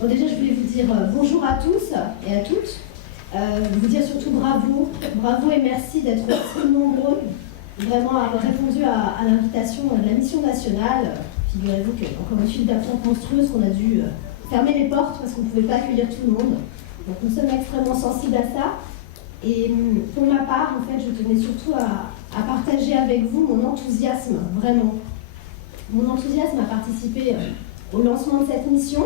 Bon, déjà, je voulais vous dire bonjour à tous et à toutes. Vous dire surtout bravo. Bravo et merci d'être si nombreux, vraiment à avoir répondu à l'invitation de la mission nationale. Figurez-vous qu'encore une file d'attente monstrueuse qu'on a dû fermer les portes parce qu'on ne pouvait pas accueillir tout le monde. Donc nous sommes extrêmement sensibles à ça. Et pour ma part, en fait, je tenais surtout à partager avec vous mon enthousiasme, vraiment. Mon enthousiasme à participer au lancement de cette mission.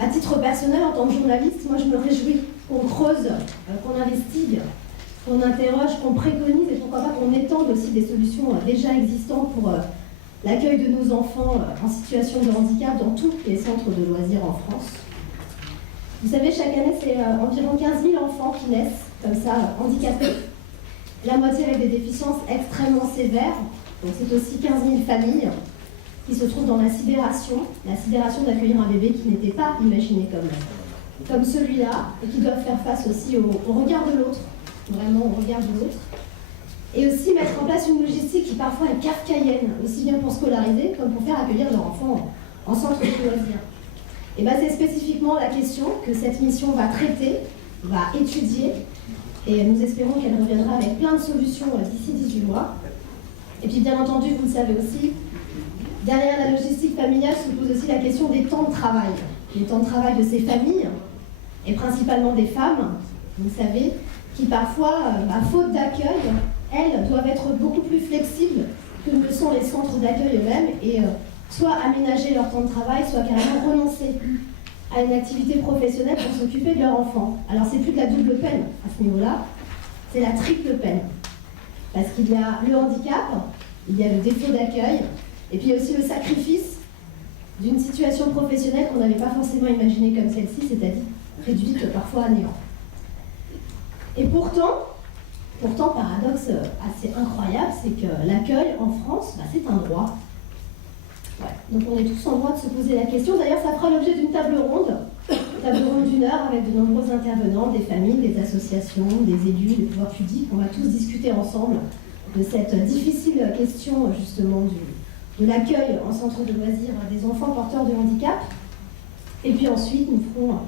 À titre personnel, en tant que journaliste, moi je me réjouis qu'on creuse, qu'on investigue, qu'on interroge, qu'on préconise et pourquoi pas qu'on étende aussi des solutions déjà existantes pour l'accueil de nos enfants en situation de handicap dans tous les centres de loisirs en France. Vous savez, chaque année, c'est environ 15 000 enfants qui naissent comme ça, handicapés. La moitié avec des déficiences extrêmement sévères. Donc c'est aussi 15 000 familles qui se trouvent dans la sidération d'accueillir un bébé qui n'était pas imaginé comme celui-là, et qui doivent faire face aussi au regard de l'autre, vraiment au regard de l'autre. Et aussi mettre en place une logistique qui parfois est kafkaïenne, aussi bien pour scolariser comme pour faire accueillir leur enfant en centre de loisirs. Et bien c'est spécifiquement la question que cette mission va traiter, va étudier, et nous espérons qu'elle reviendra avec plein de solutions d'ici 18 mois. Et puis bien entendu, vous le savez aussi, derrière la logistique familiale se pose aussi la question des temps de travail. Les temps de travail de ces familles, et principalement des femmes, vous savez, qui parfois, à faute d'accueil, elles doivent être beaucoup plus flexibles que ne le sont les centres d'accueil eux-mêmes, et soit aménager leur temps de travail, soit carrément renoncer à une activité professionnelle pour s'occuper de leur enfant. Alors c'est plus de la double peine à ce niveau-là, c'est la triple peine. Parce qu'il y a le handicap, il y a le défaut d'accueil, et puis il y a aussi le sacrifice d'une situation professionnelle qu'on n'avait pas forcément imaginée comme celle-ci, c'est-à-dire réduite parfois à néant. Et pourtant, paradoxe assez incroyable, c'est que l'accueil en France, c'est un droit. Ouais. Donc on est tous en droit de se poser la question. D'ailleurs, ça fera l'objet d'une table ronde d'1 heure avec de nombreux intervenants, des familles, des associations, des élus, des pouvoirs publics. On va tous discuter ensemble de cette difficile question justement de l'accueil en centre de loisirs des enfants porteurs de handicap. Et puis ensuite, nous ferons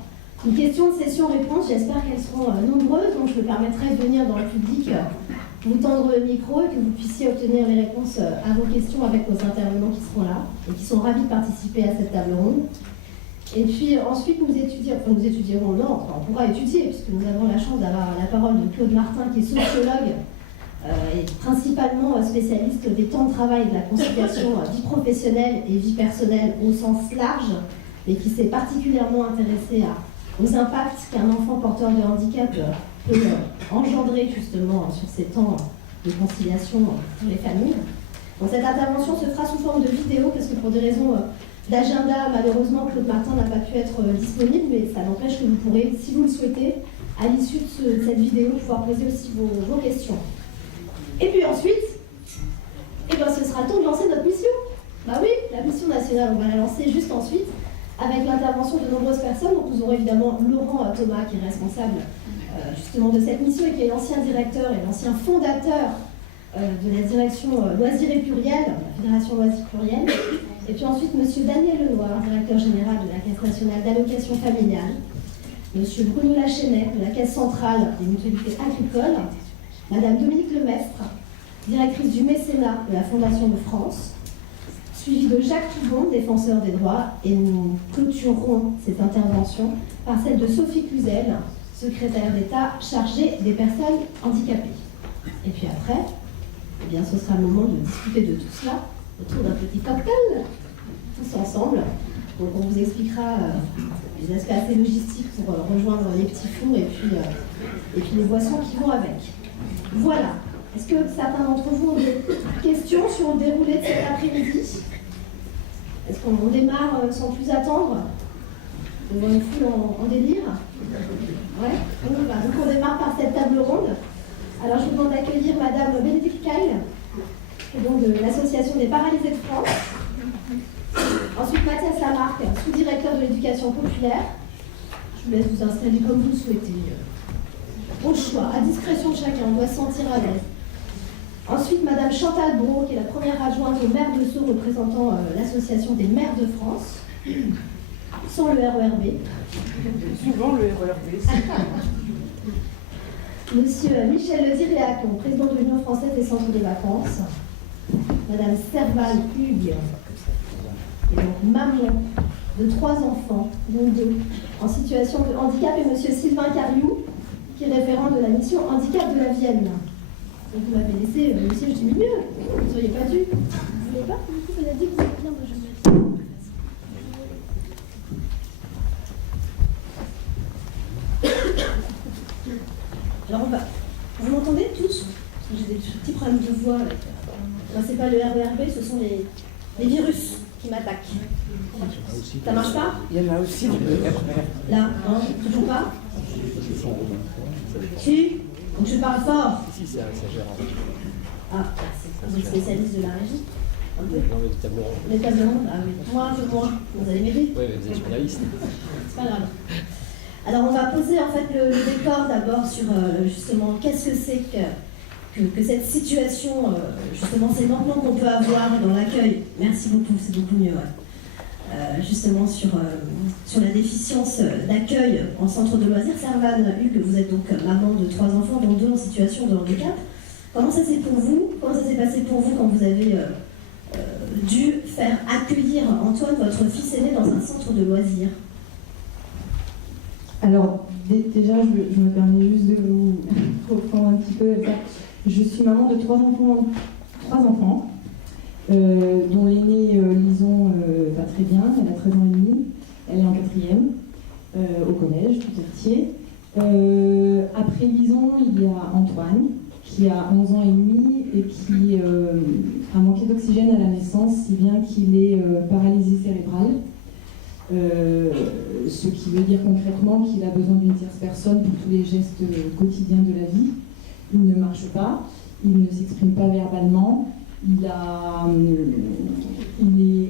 une question de session-réponse. J'espère qu'elles seront nombreuses, donc je me permettrai de venir dans le public vous tendre le micro et que vous puissiez obtenir les réponses à vos questions avec nos intervenants qui seront là et qui sont ravis de participer à cette table ronde. Et puis ensuite, nous étudierons, on pourra étudier, puisque nous avons la chance d'avoir la parole de Claude Martin, qui est sociologue et principalement spécialiste des temps de travail et de la conciliation vie professionnelle et vie personnelle au sens large, et qui s'est particulièrement intéressé aux impacts qu'un enfant porteur de handicap peut engendrer justement sur ces temps de conciliation pour les familles. Donc cette intervention se fera sous forme de vidéo, parce que pour des raisons d'agenda, malheureusement, Claude Martin n'a pas pu être disponible, mais ça n'empêche que vous pourrez, si vous le souhaitez, à l'issue de cette vidéo, pouvoir poser aussi vos questions. Et puis ensuite, ce sera le temps de lancer notre mission. Bah oui, la mission nationale, on va la lancer juste ensuite, avec l'intervention de nombreuses personnes. Donc nous aurons évidemment Laurent Thomas, qui est responsable justement de cette mission et qui est l'ancien directeur et l'ancien fondateur de la direction Loisirs et Pluriel, la Fédération Loisirs Pluriel. Et puis ensuite, M. Daniel Lenoir, directeur général de la Caisse nationale d'allocation familiale, M. Bruno Lachenay, de la Caisse centrale des mutualités agricoles, Mme Dominique Lemestre, directrice du mécénat de la Fondation de France, suivi de Jacques Toubon, défenseur des droits, et nous clôturerons cette intervention par celle de Sophie Cluzel, secrétaire d'État chargée des personnes handicapées. Et puis après, ce sera le moment de discuter de tout cela autour d'un petit cocktail, tous ensemble. Donc on vous expliquera les aspects assez logistiques pour rejoindre les petits fours et puis les boissons qui vont avec. Voilà. Est-ce que certains d'entre vous ont des questions sur le déroulé de cet après-midi? Est-ce qu'on démarre sans plus attendre? On voit une foule en délire? Ouais, on y va. Donc on démarre par cette table ronde. Alors je vous demande d'accueillir Madame Bénédicte Keil, qui est donc de l'Association des paralysés de France. Ensuite Mathias Lamarck, sous-directeur de l'éducation populaire. Je vous laisse vous installer comme vous le souhaitez. Au choix, à discrétion de chacun, on doit se sentir à l'aise. Ensuite, Madame Chantal Brault, qui est la première adjointe au maire de Sceaux, représentant l'association des maires de France. sans le RERB. Souvent le RERB. Monsieur Michel Lediréacon, président de l'Union française des centres de vacances. Madame Serval Hugues, et donc maman de 3 enfants, dont 2 en situation de handicap, et monsieur Sylvain Cariou, qui est référent de la mission handicap de la Vienne. Donc vous m'avez laissé le siège du milieu, vous ne seriez pas dû. Vous voulez pas? Vous avez dit que vous êtes bien, moi je vais. Alors on va. Vous m'entendez tous? Parce que j'ai des petits problèmes de voix avec. Moi, c'est pas le RERB, ce sont les virus qui m'attaquent. Ça marche pas? Il y en a aussi du RERB. Là, non, toujours pas? Si, donc je parle fort. Si, ça gère. Ah, c'est un spécialiste de la régie. Un peu. Non, mais les tables rondes. Les tables rondes, ah oui. Moi, un peu moins. Vous allez m'aider? Oui, mais vous êtes journaliste. C'est pas grave. Alors, on va poser en fait le décor d'abord sur justement qu'est-ce que c'est que cette situation, justement, ces manquements qu'on peut avoir dans l'accueil. Merci beaucoup, c'est beaucoup mieux. Ouais. Justement, sur la déficience d'accueil en centre de loisirs. Servane Hugues, vous êtes donc maman de 3 enfants, dont 2 en situation de handicap. Comment ça s'est pour vous? Comment ça s'est passé pour vous quand vous avez dû faire accueillir Antoine, votre fils aîné, dans un centre de loisirs? Alors, déjà, je me permets juste de vous reprendre un petit peu ça. Je suis maman de 3 enfants, dont l'aînée Lison va très bien, elle a 13 ans et demi, elle est en 4e, au collège, tout quartier. Après Lison, il y a Antoine, qui a 11 ans et demi et qui a manqué d'oxygène à la naissance, si bien qu'il est paralysé cérébral. Ce qui veut dire concrètement qu'il a besoin d'une tierce personne pour tous les gestes quotidiens de la vie. Il ne marche pas, il ne s'exprime pas verbalement, il est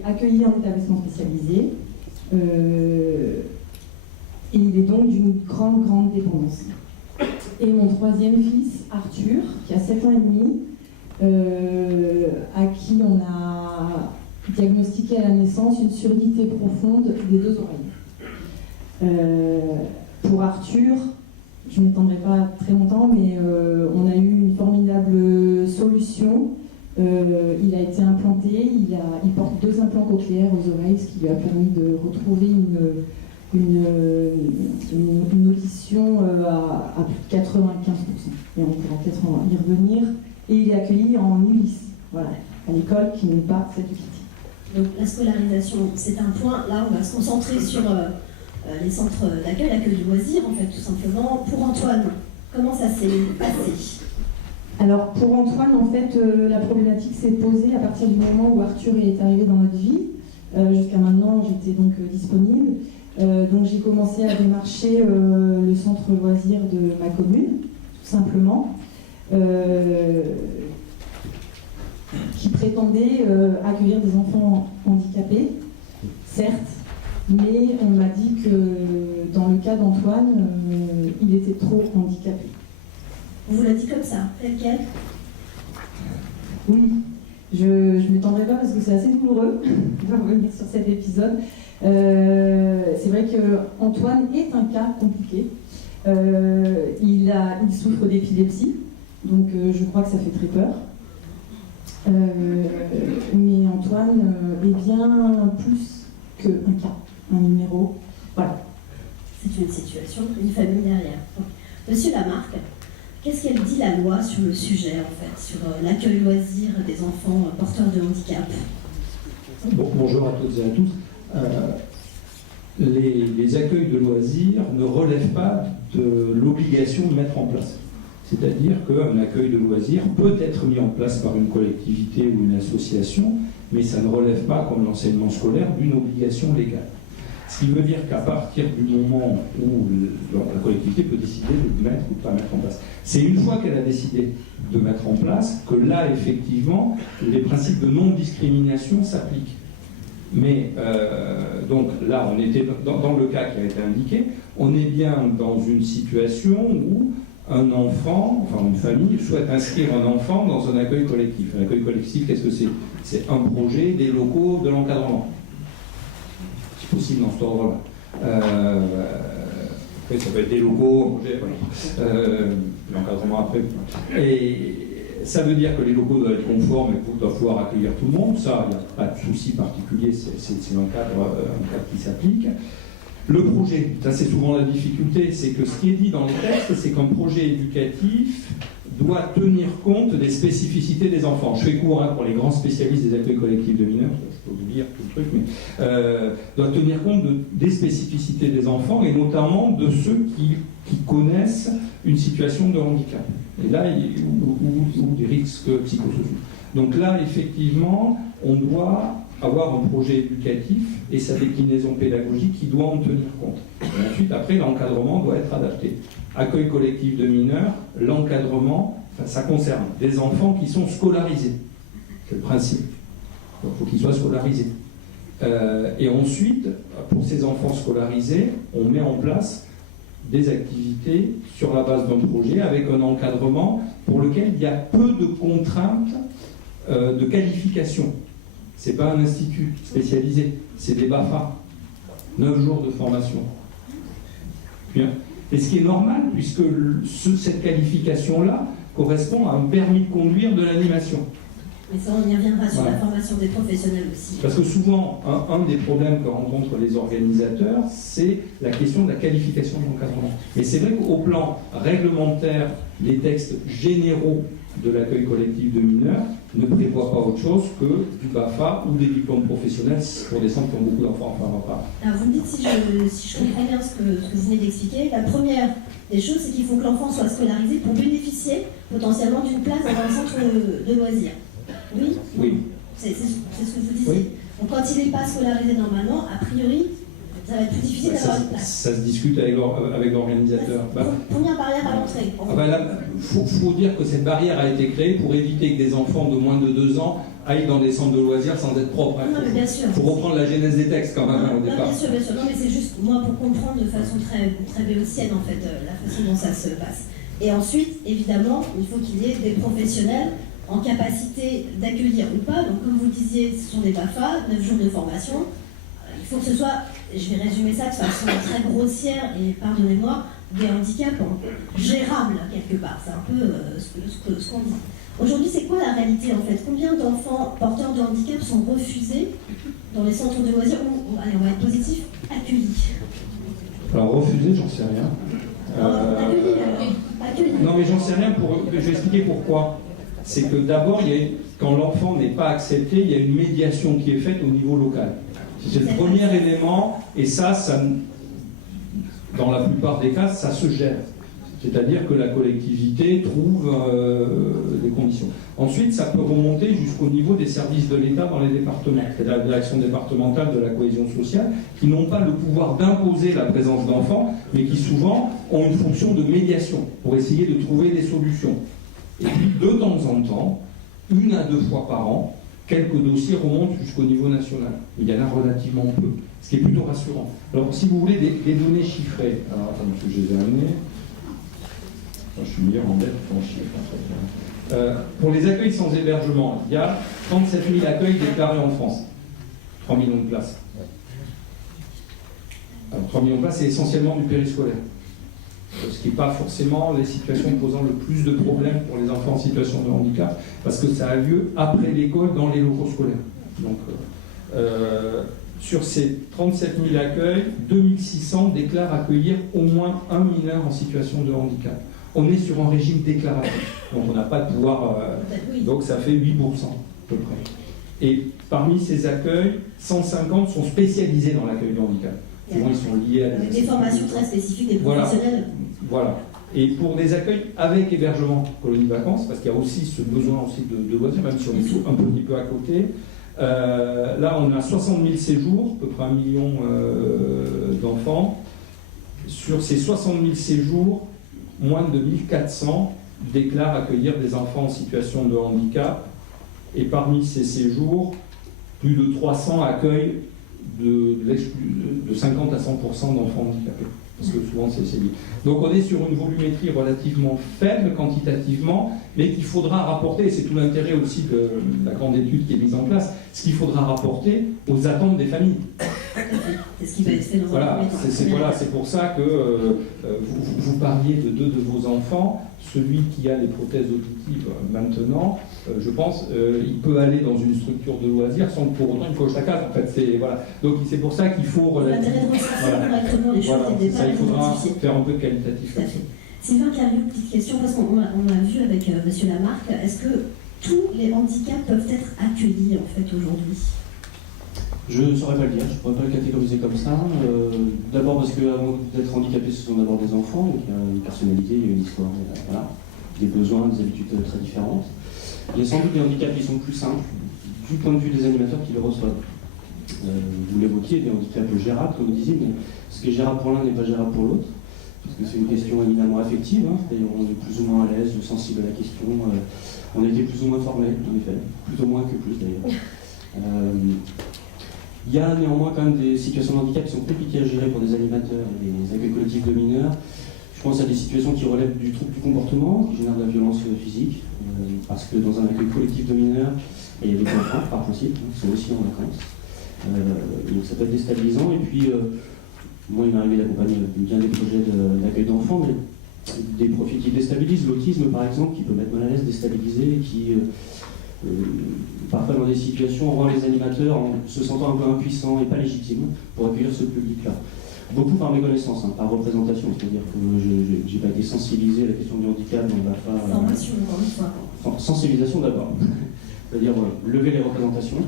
accueilli en établissement spécialisé et il est donc d'une grande dépendance. Et mon 3e fils, Arthur, qui a 7 ans et demi, à qui on a diagnostiqué à la naissance une surdité profonde des 2 oreilles. Pour Arthur, je ne m'étendrai pas très longtemps, mais on a eu une formidable solution. Il a été implanté, il porte 2 implants cochléaires aux oreilles, ce qui lui a permis de retrouver une audition à plus de 95%. Et on pourra peut-être y revenir. Et il est accueilli en Ulysse, voilà, à l'école qui n'est pas cette petite. Donc la scolarisation, c'est un point. Là, on va se concentrer sur les centres d'accueil, l'accueil du loisir, en fait, tout simplement. Pour Antoine, comment ça s'est passé? Alors, pour Antoine, en fait, la problématique s'est posée à partir du moment où Arthur est arrivé dans notre vie. Jusqu'à maintenant, j'étais donc disponible. Donc, j'ai commencé à démarcher le centre loisir de ma commune, tout simplement. Qui prétendait accueillir des enfants handicapés, certes, mais on m'a dit que dans le cas d'Antoine, il était trop handicapé. On vous l'a dit comme ça, tel quel? Oui, je ne m'étendrai pas parce que c'est assez douloureux de revenir sur cet épisode. C'est vrai qu'Antoine est un cas compliqué. Il souffre d'épilepsie, donc je crois que ça fait très peur. Mais Antoine est bien plus qu'un cas, un numéro. Voilà. C'est une situation, une famille derrière. Donc, Monsieur Lamarque, qu'est-ce qu'elle dit la loi sur le sujet, en fait, sur l'accueil loisir des enfants porteurs de handicap? Bonjour à toutes et à tous. Les accueils de loisirs ne relèvent pas de l'obligation de mettre en place. C'est-à-dire qu'un accueil de loisirs peut être mis en place par une collectivité ou une association, mais ça ne relève pas, comme l'enseignement scolaire, d'une obligation légale. Ce qui veut dire qu'à partir du moment où la collectivité peut décider de mettre ou de ne pas mettre en place, c'est une fois qu'elle a décidé de mettre en place que là, effectivement, les principes de non-discrimination s'appliquent. Mais donc là, on était dans le cas qui a été indiqué, on est bien dans une situation où un enfant, enfin une famille, souhaite inscrire un enfant dans un accueil collectif. Un accueil collectif, qu'est-ce que c'est? C'est un projet, des locaux, de l'encadrement. possible dans cet ordre-là. Après, ça peut être des locaux, l'encadrement après. Et ça veut dire que les locaux doivent être conformes et doivent pouvoir accueillir tout le monde. Ça, il n'y a pas de souci particulier, c'est un cadre qui s'applique. Le projet, ça c'est souvent la difficulté, c'est que ce qui est dit dans les textes, c'est qu'un projet éducatif doit tenir compte des spécificités des enfants. Je fais court pour les grands spécialistes des accueils collectifs de mineurs, je peux vous dire tout le truc, mais doit tenir compte des spécificités des enfants et notamment de ceux qui connaissent une situation de handicap. Et là, ou des risques psychosociaux. Donc là, effectivement, on doit avoir un projet éducatif et sa déclinaison pédagogique qui doit en tenir compte. Et ensuite, après, l'encadrement doit être adapté. Accueil collectif de mineurs, l'encadrement, ça concerne des enfants qui sont scolarisés. C'est le principe. Donc il faut qu'ils soient scolarisés. Et ensuite, pour ces enfants scolarisés, on met en place des activités sur la base d'un projet avec un encadrement pour lequel il y a peu de contraintes de qualification. Ce n'est pas un institut spécialisé, c'est des BAFA. 9 jours de formation. Bien. Et ce qui est normal, puisque cette qualification-là correspond à un permis de conduire de l'animation. Mais ça, on y reviendra sur la formation des professionnels aussi. Parce que souvent, un des problèmes que rencontrent les organisateurs, c'est la question de la qualification de l'encadrement. Mais c'est vrai qu'au plan réglementaire, les textes généraux de l'accueil collectif de mineurs ne prévoient pas autre chose que du BAFA ou des diplômes professionnels pour des centres qui ont beaucoup d'enfants. Alors vous me dites si je comprends bien ce que vous venez d'expliquer. La première des choses, c'est qu'il faut que l'enfant soit scolarisé pour bénéficier potentiellement d'une place dans un centre de loisirs. Oui. Oui. C'est ce que vous disiez. Oui. Donc quand il n'est pas scolarisé normalement, a priori, ça va être plus difficile d'avoir une place. Ça se discute avec l'organisateur. Première barrière à l'entrée. Il faut dire que cette barrière a été créée pour éviter que des enfants de moins de 2 ans aillent dans des centres de loisirs sans être propres. Non, mais bien sûr. Il faut reprendre la genèse des textes quand même au départ. Bien sûr, bien sûr. Non, mais c'est juste moi pour comprendre de façon très, très béotienne en fait la façon dont ça se passe. Et ensuite, évidemment, il faut qu'il y ait des professionnels en capacité d'accueillir ou pas. Donc comme vous le disiez, ce sont des BAFA, 9 jours de formation. Il faut que ce soit, je vais résumer ça de façon très grossière et pardonnez-moi, des handicaps gérables quelque part. C'est un peu ce qu'on dit. Aujourd'hui, c'est quoi la réalité en fait? Combien d'enfants porteurs de handicap sont refusés dans les centres de loisirs ou, allez, on va être positif, accueillis? Alors refusés, j'en sais rien. Accueillis. Non mais j'en sais rien, je vais expliquer pourquoi. C'est que d'abord, quand l'enfant n'est pas accepté, il y a une médiation qui est faite au niveau local. C'est le premier élément, et ça, dans la plupart des cas, ça se gère. C'est-à-dire que la collectivité trouve des conditions. Ensuite, ça peut remonter jusqu'au niveau des services de l'État dans les départements, c'est-à-dire la direction départementale de la cohésion sociale, qui n'ont pas le pouvoir d'imposer la présence d'enfants, mais qui souvent ont une fonction de médiation pour essayer de trouver des solutions. Et puis, de temps en temps, 1 à 2 fois par an, quelques dossiers remontent jusqu'au niveau national. Il y en a relativement peu, ce qui est plutôt rassurant. Alors, si vous voulez des données chiffrées, alors attendez que je les ai amenées. Je suis meilleur en lettres qu'en chiffres, en fait. Pour les accueils sans hébergement, il y a 37 000 accueils déclarés en France. 3 millions de places. Alors, 3 millions de places, c'est essentiellement du périscolaire. Ce qui n'est pas forcément les situations posant le plus de problèmes pour les enfants en situation de handicap, parce que ça a lieu après l'école dans les locaux scolaires. Donc, sur ces 37 000 accueils, 2600 déclarent accueillir au moins un mineur en situation de handicap. On est sur un régime déclaratif, donc on n'a pas de pouvoir... donc ça fait 8% à peu près. Et parmi ces accueils, 150 sont spécialisés dans l'accueil du handicap. Souvent, ils sont liés à des formations très spécifiques des professionnels. Voilà. Et pour des accueils avec hébergement, colonies de vacances, parce qu'il y a aussi ce besoin aussi de loisirs, même si on est un petit peu à côté. Là, on a 60 000 séjours, à peu près 1 million d'enfants. Sur ces 60 000 séjours, moins de 1400 déclarent accueillir des enfants en situation de handicap. Et parmi ces séjours, plus de 300 accueillent de 50 à 100% d'enfants handicapés. Parce que souvent c'est lié. Donc on est sur une volumétrie relativement faible quantitativement, mais qu'il faudra rapporter, et c'est tout l'intérêt aussi de la grande étude qui est mise en place, ce qu'il faudra rapporter aux attentes des familles. C'est ce qui va être fait dans un Voilà, premier temps. voilà, c'est pour ça que vous parliez de deux de vos enfants. Celui qui a les prothèses auditives maintenant, je pense, il peut aller dans une structure de loisirs sans que pour autant il coche la case. En fait, voilà. Donc c'est pour ça qu'il faut L'intérêt de recenser correctement les choses voilà, dès le ça, départ il et faudra d'identifier. faire un peu de qualitatif. Tout à fait. Sylvain Cariou, petite question, parce qu'on a vu avec Monsieur Lamarck, est-ce que tous les handicaps peuvent être accueillis en fait aujourd'hui? Je ne saurais pas le dire, je ne pourrais pas le catégoriser comme ça. D'abord parce qu'avant d'être handicapé, ce sont d'abord des enfants, donc il y a une personnalité, il y a une histoire, voilà, des besoins, des habitudes très différentes. Il y a sans doute des handicaps qui sont plus simples, du point de vue des animateurs qui les reçoivent. Vous l'évoquiez, des handicaps gérables, comme vous disiez, mais ce qui est gérable pour l'un n'est pas gérable pour l'autre, parce que c'est une question évidemment affective, hein, c'est-à-dire on est plus ou moins à l'aise, sensible à la question, on a été plus ou moins formé, en effet, plutôt moins que plus d'ailleurs. Il y a néanmoins quand même des situations de handicap qui sont compliquées à gérer pour des animateurs et des accueils collectifs de mineurs. Je pense à des situations qui relèvent du trouble du comportement, qui génèrent de la violence physique, parce que dans un accueil collectif de mineurs, il y a des enfants par principe, hein, qui sont aussi en vacances. Donc ça peut être déstabilisant. Et puis, moi il m'est arrivé d'accompagner bien des projets d'accueil d'enfants, mais des profils qui déstabilisent, l'autisme par exemple, qui peut mettre mal à l'aise, déstabiliser, qui parfois dans des situations on voit les animateurs en se sentant un peu impuissants et pas légitimes pour accueillir ce public-là. Beaucoup par méconnaissance, hein, par représentation, c'est-à-dire que je n'ai pas été sensibilisé à la question du handicap, on va pas... Formation, encore une fois. Sensibilisation d'abord, c'est-à-dire lever les représentations,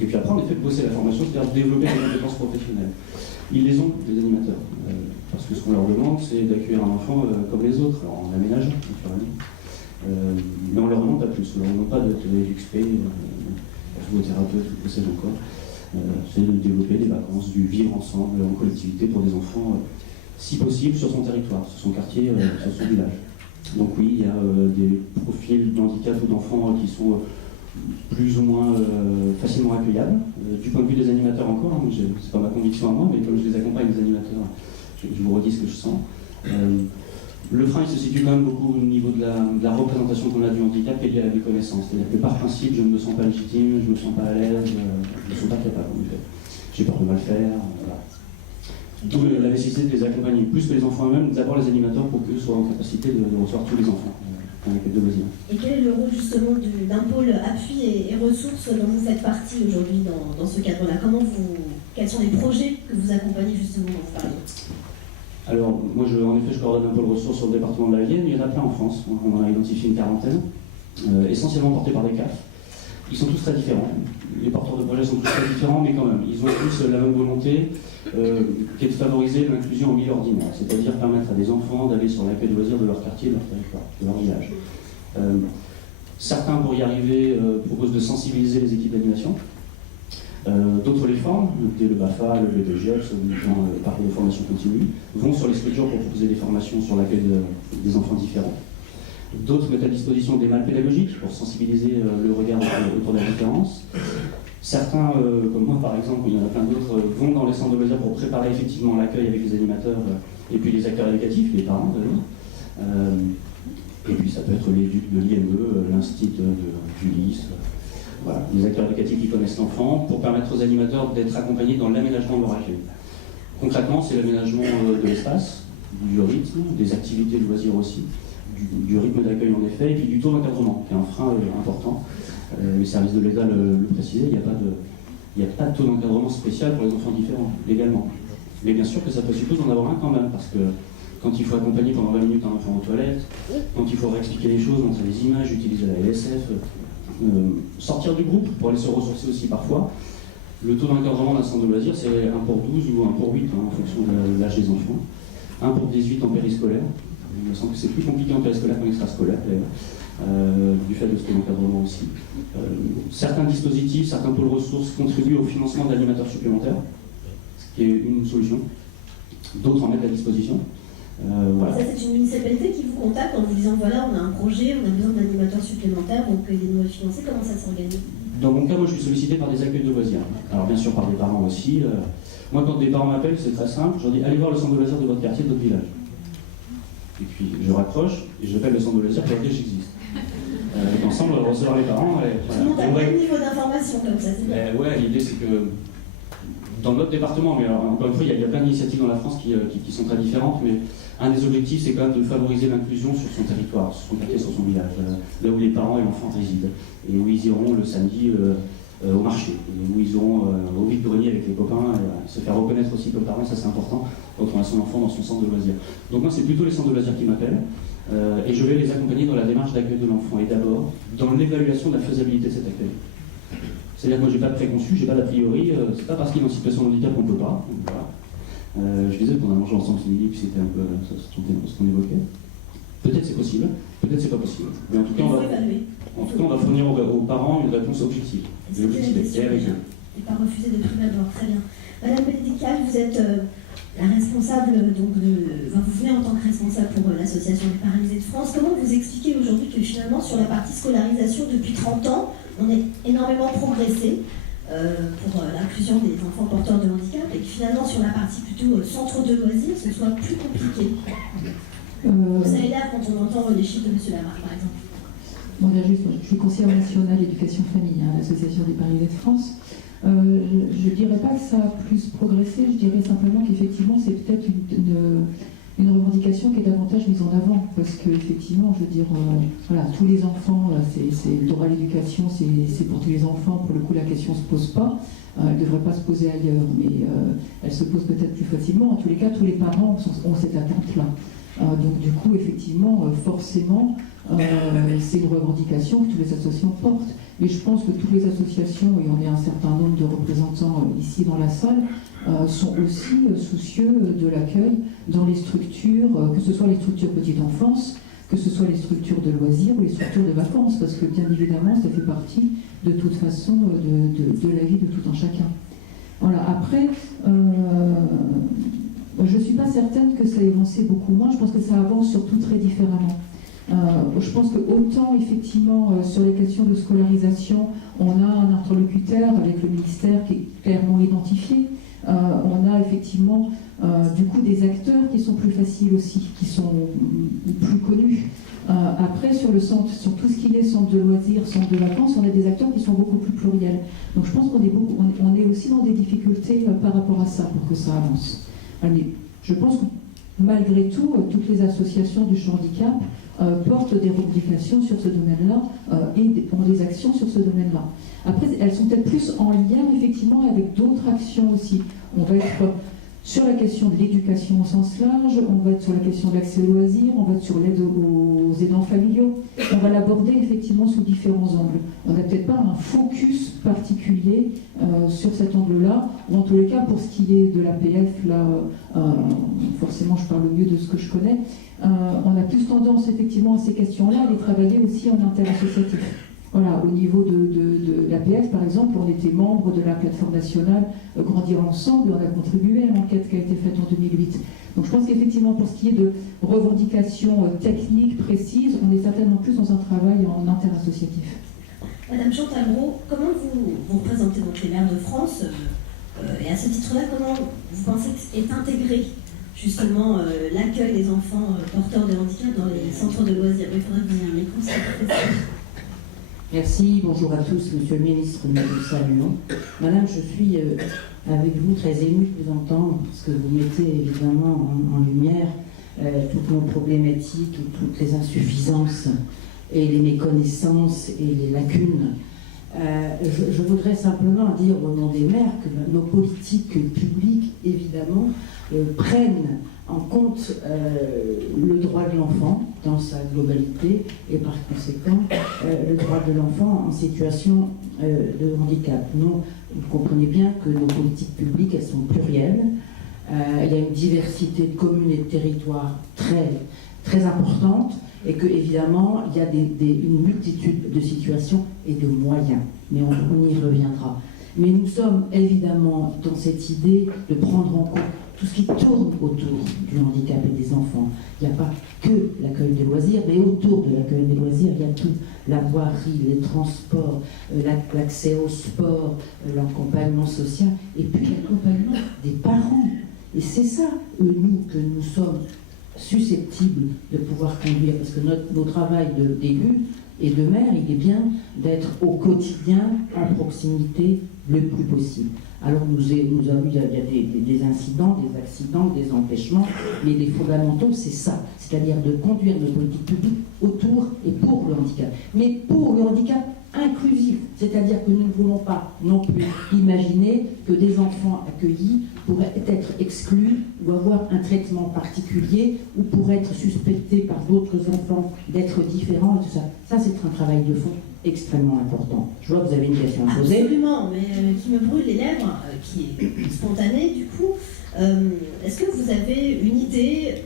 et puis après en effet bosser la formation, c'est-à-dire développer des compétences professionnelles. Ils les ont, les animateurs, parce que ce qu'on leur demande, c'est d'accueillir un enfant comme les autres, alors en aménageant, naturellement. Mais on leur demande pas plus, on leur demande pas d'être XP, ergothérapeute, ou que sais-je encore. C'est de développer des vacances, du vivre ensemble en collectivité pour des enfants, si possible, sur son territoire, sur son quartier, sur son village. Donc oui, il y a des profils d'handicap ou d'enfants qui sont plus ou moins facilement accueillables. Du point de vue des animateurs encore, hein, c'est pas ma conviction à moi, mais comme je les accompagne, les animateurs, je vous redis ce que je sens. Le frein il se situe quand même beaucoup au niveau de la représentation qu'on a du handicap et liée à la méconnaissance. C'est-à-dire que par principe, je ne me sens pas légitime, je ne me sens pas à l'aise, je ne me sens pas capable en effet. J'ai peur de mal faire. Voilà. D'où la nécessité de les accompagner, plus que les enfants eux-mêmes, d'abord les animateurs pour qu'ils soient en capacité de recevoir tous les enfants avec de loisirs. Et quel est le rôle justement d'un pôle appui et ressources dont vous faites partie aujourd'hui dans ce cadre-là? Quels sont les projets que vous accompagnez justement dans ce parler? Alors, moi, en effet, je coordonne un pôle ressources sur le département de la Vienne. Il y en a plein en France. On en a identifié une quarantaine, essentiellement portés par des CAF. Ils sont tous très différents. Les porteurs de projets sont tous très différents, mais quand même, ils ont tous la même volonté, qui est de favoriser l'inclusion au milieu ordinaire, c'est-à-dire permettre à des enfants d'aller sur l'accueil de loisirs de leur quartier, de leur territoire, de leur village. Certains, pour y arriver, proposent de sensibiliser les équipes d'animation. D'autres les forment, le BAFA, le VBGF, par de formation continue, vont sur les structures pour proposer des formations sur l'accueil des enfants différents. D'autres mettent à disposition des malles pédagogiques pour sensibiliser le regard autour de la différence. Certains, comme moi par exemple, il y en a plein d'autres, vont dans les centres de loisirs pour préparer effectivement l'accueil avec les animateurs et puis les acteurs éducatifs, les parents d'ailleurs. Et puis ça peut être l'éduc de l'IME, l'institut du LIS. Voilà, les acteurs éducatifs qui connaissent l'enfant pour permettre aux animateurs d'être accompagnés dans l'aménagement de leur accueil. Concrètement, c'est l'aménagement de l'espace, du rythme, des activités de loisirs aussi, du rythme d'accueil en effet, et puis du taux d'encadrement, qui est un frein important. Les services de l'État le précisaient, il n'y a pas de taux d'encadrement spécial pour les enfants différents, légalement. Mais bien sûr que ça peut suppose d'en avoir un quand même, parce que quand il faut accompagner pendant 20 minutes un enfant aux toilettes, quand il faut réexpliquer les choses, montrer les images, utiliser la LSF, sortir du groupe pour aller se ressourcer aussi parfois. Le taux d'encadrement d'un centre de loisirs, c'est 1 pour 12 ou 1 pour 8, hein, en fonction de l'âge des enfants. 1 pour 18 en périscolaire. Il me semble que c'est plus compliqué en périscolaire qu'en extrascolaire, du fait de ce taux d'encadrement aussi. Certains dispositifs, certains pôles ressources contribuent au financement d'animateurs supplémentaires, ce qui est une solution. D'autres en mettent à disposition. Voilà. Ça, c'est une municipalité qui vous contacte en vous disant voilà, on a un projet, on a besoin d'animateurs supplémentaires, donc aidez-nous à financer. Comment ça s'organise? Dans mon cas, moi, je suis sollicité par des accueils de loisirs. Alors, bien sûr, par des parents aussi. Moi, quand des parents m'appellent, c'est très simple. Je leur dis allez voir le centre de loisirs de votre quartier, de votre village. Et puis, je raccroche et j'appelle le centre de loisirs pour lequel j'existe. Ensemble, on va recevoir les parents. Tout le monde a le même niveau d'information comme ça, c'est bien. Ouais, l'idée, c'est que dans notre département, mais alors, encore une fois, il y a plein d'initiatives dans la France qui sont très différentes, mais un des objectifs, c'est quand même de favoriser l'inclusion sur son territoire, sur son quartier, sur son village, là où les parents et l'enfant résident, et où ils iront le samedi au marché, et où ils iront au vide-grenier avec les copains, et, se faire reconnaître aussi comme parents, ça c'est important, quand on a son enfant dans son centre de loisirs. Donc moi, c'est plutôt les centres de loisirs qui m'appellent, et je vais les accompagner dans la démarche d'accueil de l'enfant, et d'abord dans l'évaluation de la faisabilité de cet accueil. C'est-à-dire que moi, j'ai pas de préconçu, j'ai pas d'a priori, c'est pas parce qu'il est en situation de handicap qu'on peut pas. Voilà. Je disais qu'on a mangé ensemble ce midi, puis c'était un peu ce qu'on évoquait. Peut-être c'est possible, peut-être c'est pas possible. Mais en tout cas, on va fournir aux parents une réponse objective. Et pas refuser de prime abord. Très bien. Madame Bénédicale, vous êtes la responsable, vous venez en tant que responsable pour l'association des paralysés de France. Comment vous expliquez aujourd'hui que finalement, sur la partie scolarisation, depuis 30 ans, on a énormément progressé pour l'inclusion des enfants porteurs de handicap et que finalement, sur la partie plutôt centre de loisirs, ce soit plus compliqué? Vous avez l'air quand on entend les chiffres de M. Lamarck, par exemple. Bon, là, je suis conseillère nationale éducation famille à l'Association des paralysés de France. Je ne dirais pas que ça a plus progressé, je dirais simplement qu'effectivement c'est peut-être une revendication qui est davantage mise en avant, parce qu'effectivement, je veux dire, voilà, tous les enfants, le droit à l'éducation, c'est pour tous les enfants, pour le coup la question ne se pose pas, elle ne devrait pas se poser ailleurs, mais elle se pose peut-être plus facilement. En tous les cas, tous les parents ont cette attente-là. Donc du coup, effectivement, forcément, c'est une revendication que toutes les associations portent. Mais je pense que toutes les associations, et on est un certain nombre de représentants ici dans la salle, sont aussi soucieux de l'accueil dans les structures, que ce soit les structures petite enfance, que ce soit les structures de loisirs ou les structures de vacances, parce que bien évidemment, ça fait partie de toute façon de la vie de tout un chacun. Voilà. Après, je ne suis pas certaine que ça ait avancé beaucoup moins, je pense que ça avance surtout très différemment. Je pense que autant effectivement sur les questions de scolarisation, on a un interlocuteur avec le ministère qui est clairement identifié. On a effectivement du coup des acteurs qui sont plus faciles aussi, qui sont plus connus. Après sur tout ce qui est centre de loisirs, centre de vacances, on a des acteurs qui sont beaucoup plus pluriels. Donc je pense qu'on est aussi dans des difficultés par rapport à ça pour que ça avance. Mais je pense que malgré tout, toutes les associations du handicap portent des revendications sur ce domaine-là et ont des actions sur ce domaine-là. Après, elles sont peut-être plus en lien effectivement avec d'autres actions aussi. On va être sur la question de l'éducation au sens large, on va être sur la question de l'accès aux loisirs, on va être sur l'aide aux aidants familiaux. On va l'aborder effectivement sous différents angles. On n'a peut-être pas un focus particulier sur cet angle-là, ou en tous les cas pour ce qui est de l'APF, là, forcément je parle au mieux de ce que je connais, on a plus tendance effectivement à ces questions-là à les travailler aussi en interassociatif. Voilà, au niveau de l'APF, par exemple, on était membre de la plateforme nationale Grandir Ensemble, on a contribué à l'enquête qui a été faite en 2008. Donc je pense qu'effectivement, pour ce qui est de revendications techniques précises, on est certainement plus dans un travail en interassociatif. Madame Chantal Brault, comment vous représentez donc les maires de France et à ce titre-là, comment vous pensez qu'est intégré justement l'accueil des enfants porteurs de handicap dans les centres de loisirs? Il faudrait que vous les conseillez. Merci, bonjour à tous, monsieur le ministre, nous vous saluons. Madame, je suis avec vous très émue de vous entendre, parce que vous mettez évidemment en lumière toutes nos problématiques et toutes les insuffisances et les méconnaissances et les lacunes. Je voudrais simplement dire au nom des maires que nos politiques publiques, évidemment, prennent en compte le droit de l'enfant dans sa globalité et par conséquent le droit de l'enfant en situation de handicap. Nous, vous comprenez bien que nos politiques publiques, elles sont plurielles. Il y a une diversité de communes et de territoires très, très importante et que évidemment il y a une multitude de situations et de moyens. Mais on y reviendra. Mais nous sommes évidemment dans cette idée de prendre en compte tout ce qui tourne autour du handicap et des enfants. Il n'y a pas que l'accueil des loisirs, mais autour de l'accueil des loisirs, il y a tout. La voirie, les transports, l'accès au sport, l'accompagnement social, et puis l'accompagnement des parents. Et c'est ça, nous, que nous sommes susceptibles de pouvoir conduire, parce que nos travail d'élus et de mère, il est bien d'être au quotidien, en proximité, le plus possible. Alors nous avons, il y a des incidents, des accidents, des empêchements, mais les fondamentaux, c'est ça, c'est-à-dire de conduire nos politiques publiques autour et pour le handicap. Mais pour le handicap inclusif, c'est-à-dire que nous ne voulons pas non plus imaginer que des enfants accueillis pourraient être exclus ou avoir un traitement particulier ou pourraient être suspectés par d'autres enfants d'être différents et tout ça. Ça, c'est un travail de fond extrêmement important. Je vois que vous avez une question à poser. Absolument, mais qui me brûle les lèvres, qui est spontanée du coup. Est-ce que vous avez une idée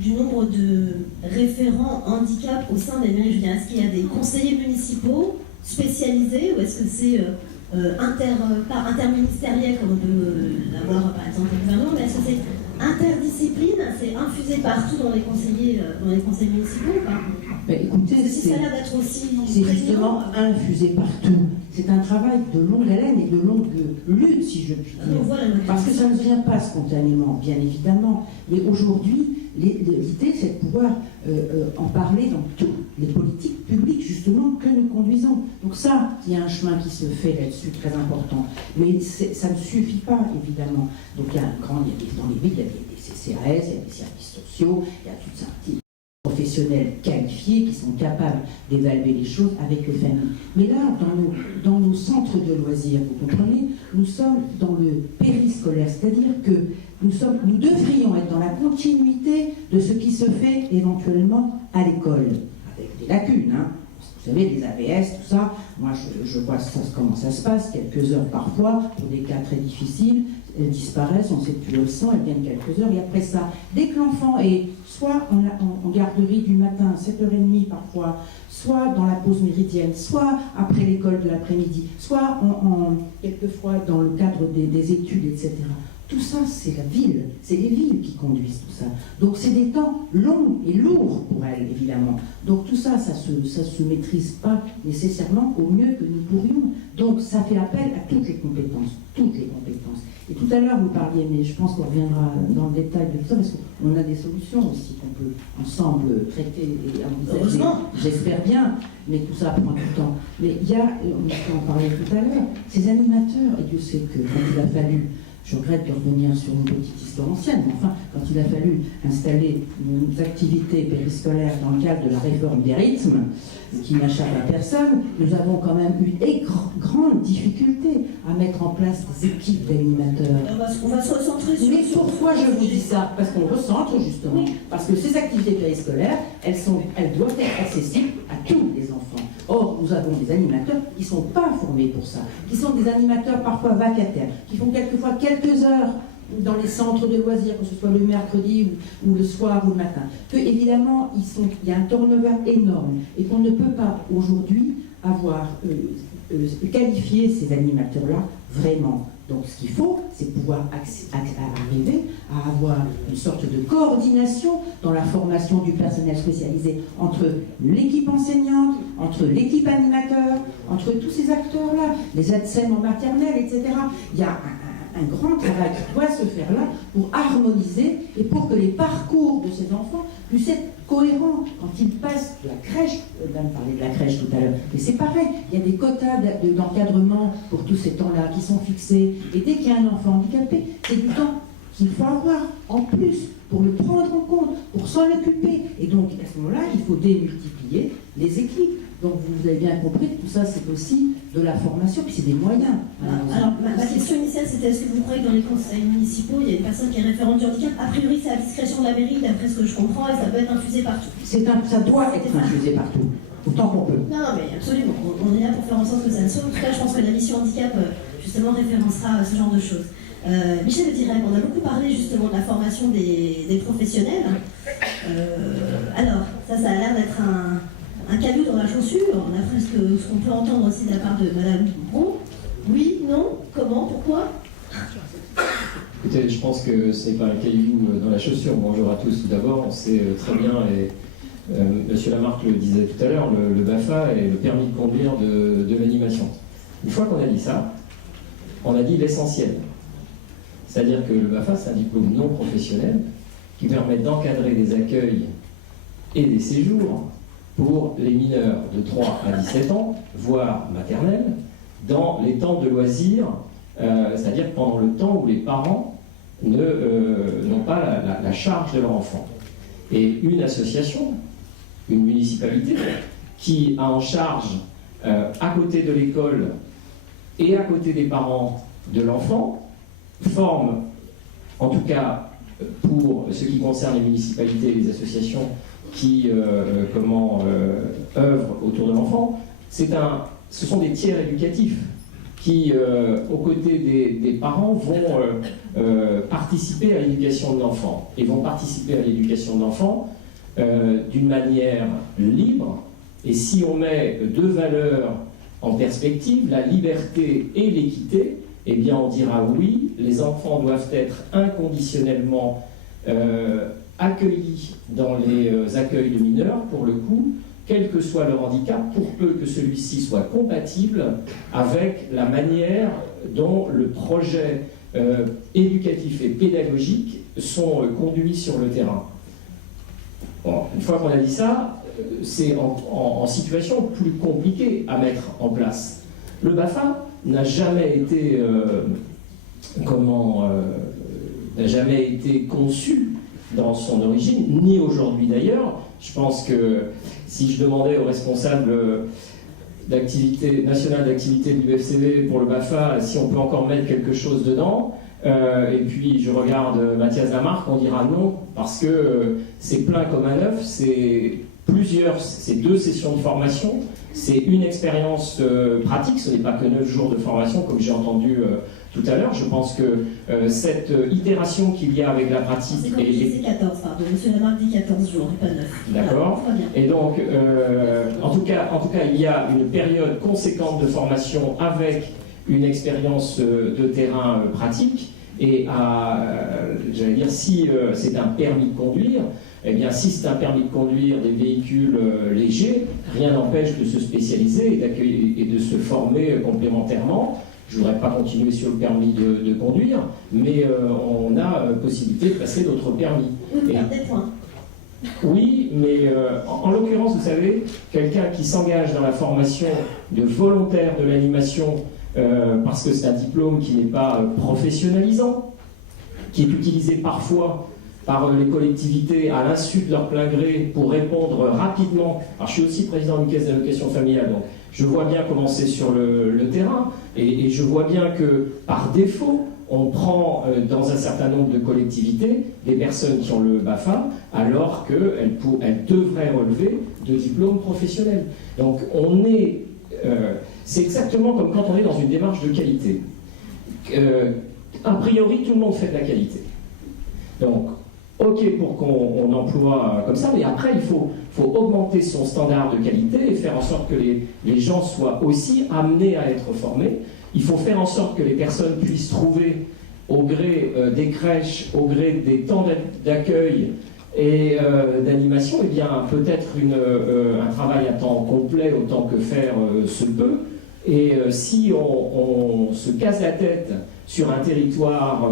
du nombre de référents handicap au sein des mairies? Je veux dire, est-ce qu'il y a des conseillers municipaux spécialisés ou est-ce que c'est interministériel comme on peut l'avoir par exemple au gouvernement, mais est-ce que c'est interdiscipline, c'est infusé partout dans les conseils municipaux ou pas? Mais écoutez, ça a l'air d'être aussi c'est justement infusé partout. C'est un travail de longue haleine et de longue lutte, si je puis dire. Parce que ça ne vient pas spontanément, bien évidemment. Mais aujourd'hui, l'idée, c'est de pouvoir en parler dans toutes les politiques publiques, justement, que nous conduisons. Donc ça, il y a un chemin qui se fait là-dessus, très important. Mais ça ne suffit pas, évidemment. Donc il y a dans les villes, il y a des CCAS, il y a des services sociaux, il y a tout ça. Professionnels qualifiés qui sont capables d'évaluer les choses avec les familles. Mais là, dans nos centres de loisirs, vous comprenez, nous sommes dans le périscolaire, c'est-à-dire que nous devrions être dans la continuité de ce qui se fait éventuellement à l'école, avec des lacunes, hein. Vous savez, les AVS, tout ça, moi je vois comment ça se passe, quelques heures parfois, pour des cas très difficiles, elles disparaissent, on ne sait plus où elles sont, elles viennent quelques heures, et après ça, dès que l'enfant est soit en garderie du matin, 7h30 parfois, soit dans la pause méridienne, soit après l'école de l'après-midi, soit quelquefois dans le cadre des études, etc. Tout ça, c'est la ville, c'est les villes qui conduisent tout ça. Donc c'est des temps longs et lourds pour elles, évidemment. Donc tout ça, ça se maîtrise pas nécessairement au mieux que nous pourrions. Donc ça fait appel à toutes les compétences, toutes les compétences. Et tout à l'heure, vous parliez, mais je pense qu'on reviendra dans le détail de tout ça, parce qu'on a des solutions aussi qu'on peut ensemble traiter et envisager. J'espère bien, mais tout ça prend du temps. Mais il y a, on en parlait tout à l'heure, ces animateurs, et Dieu sait que quand il a fallu, je regrette de revenir sur une petite histoire ancienne, mais enfin, quand il a fallu installer nos activités périscolaires dans le cadre de la réforme des rythmes, qui n'échappe à personne, nous avons quand même eu une grande difficulté à mettre en place des équipes d'animateurs. On va se recentrer sur... Mais pourquoi je vous dis ça? Parce qu'on recentre justement. Oui. Parce que ces activités périscolaires, elles doivent être accessibles à tous les enfants. Or, nous avons des animateurs qui ne sont pas formés pour ça, qui sont des animateurs parfois vacataires, qui font quelquefois quelques heures dans les centres de loisirs, que ce soit le mercredi ou le soir ou le matin, que évidemment il y a un turnover énorme et qu'on ne peut pas aujourd'hui avoir qualifié ces animateurs-là vraiment. Donc ce qu'il faut, c'est pouvoir arriver à avoir une sorte de coordination dans la formation du personnel spécialisé entre l'équipe enseignante, entre l'équipe animateur, entre tous ces acteurs-là, les ATSEM en maternelle, etc. Il y a un grand travail qui doit se faire là pour harmoniser et pour que les parcours de ces enfants puissent être cohérents quand ils passent de la crèche. Dame parlait de la crèche tout à l'heure, mais c'est pareil, il y a des quotas d'encadrement pour tous ces temps-là qui sont fixés, et dès qu'il y a un enfant handicapé, c'est du temps qu'il faut avoir en plus pour le prendre en compte, pour s'en occuper. Et donc à ce moment-là, il faut démultiplier les équipes. Donc vous avez bien compris que tout ça, c'est aussi de la formation, puis c'est des moyens. Alors, ma question initiale, c'était est-ce que vous croyez que dans les conseils municipaux, il y a une personne qui est référente du handicap? A priori, c'est à la discrétion de la mairie, d'après ce que je comprends, et ça peut être infusé partout. Ça doit être infusé partout, autant qu'on peut. Non, mais absolument. On est là pour faire en sorte que ça ne soit. En tout cas, je pense que la mission handicap, justement, référencera ce genre de choses. Michel Le Direct, on a beaucoup parlé justement de la formation des professionnels. Alors, ça a l'air d'être un caillou dans la chaussure. On a presque ce qu'on peut entendre aussi de la part de Madame Bron. Oui, non, comment, pourquoi? Écoutez, je pense que ce n'est pas un caillou dans la chaussure. Bonjour à tous tout d'abord. On sait très bien, et Monsieur Lamarck le disait tout à l'heure, le BAFA est le permis de conduire de l'animation. Une fois qu'on a dit ça, on a dit l'essentiel. C'est-à-dire que le BAFA, c'est un diplôme non professionnel qui permet d'encadrer des accueils et des séjours pour les mineurs de 3 à 17 ans, voire maternelle, dans les temps de loisirs, c'est-à-dire pendant le temps où les parents n'ont pas la charge de leur enfant. Et une association, une municipalité, qui a en charge, à côté de l'école et à côté des parents de l'enfant, forme, en tout cas pour ce qui concerne les municipalités et les associations qui œuvrent autour de l'enfant, ce sont des tiers éducatifs qui, aux côtés des parents, vont participer à l'éducation de l'enfant. Et vont participer à l'éducation de l'enfant d'une manière libre. Et si on met deux valeurs en perspective, la liberté et l'équité, eh bien on dira oui, les enfants doivent être inconditionnellement accueillis dans les accueils de mineurs, pour le coup, quel que soit leur handicap, pour peu que celui-ci soit compatible avec la manière dont le projet éducatif et pédagogique sont conduits sur le terrain. Bon, une fois qu'on a dit ça, c'est en situation plus compliquée à mettre en place. Le BAFA n'a jamais été, n'a jamais été conçu dans son origine, ni aujourd'hui d'ailleurs. Je pense que si je demandais aux responsables national d'activité de l'UFCV pour le BAFA si on peut encore mettre quelque chose dedans, et puis je regarde Mathias Lamarck, on dira non, parce que c'est plein comme un œuf, c'est 2 sessions de formation, c'est une expérience pratique, ce n'est pas que 9 jours de formation comme j'ai entendu tout à l'heure. Je pense que cette itération qu'il y a avec la pratique... C'est 14, pardon. Monsieur Lamarck dit 14 jours et pas 9. D'accord. Et donc, en tout cas, il y a une période conséquente de formation avec une expérience de terrain pratique. Et j'allais dire, si c'est un permis de conduire, eh bien, si c'est un permis de conduire des véhicules légers, rien n'empêche de se spécialiser et de se former complémentairement. Je ne voudrais pas continuer sur le permis de conduire, mais on a possibilité de passer d'autres permis. Oui, des points. Oui, mais en l'occurrence, vous savez, quelqu'un qui s'engage dans la formation de volontaire de l'animation, parce que c'est un diplôme qui n'est pas professionnalisant, qui est utilisé parfois par les collectivités à l'insu de leur plein gré pour répondre rapidement. Alors je suis aussi président d'une caisse d'allocation familiale, donc je vois bien comment c'est sur le terrain, et je vois bien que par défaut, on prend dans un certain nombre de collectivités des personnes qui ont le BAFA, alors qu'elles devraient relever de diplômes professionnels. Donc c'est exactement comme quand on est dans une démarche de qualité. A priori, tout le monde fait de la qualité. Donc, ok pour qu'on emploie comme ça, mais après il faut augmenter son standard de qualité et faire en sorte que les gens soient aussi amenés à être formés. Il faut faire en sorte que les personnes puissent trouver, au gré des crèches, au gré des temps d'accueil et d'animation, eh bien peut-être un travail à temps complet autant que faire se peut. Et si on se casse la tête sur un territoire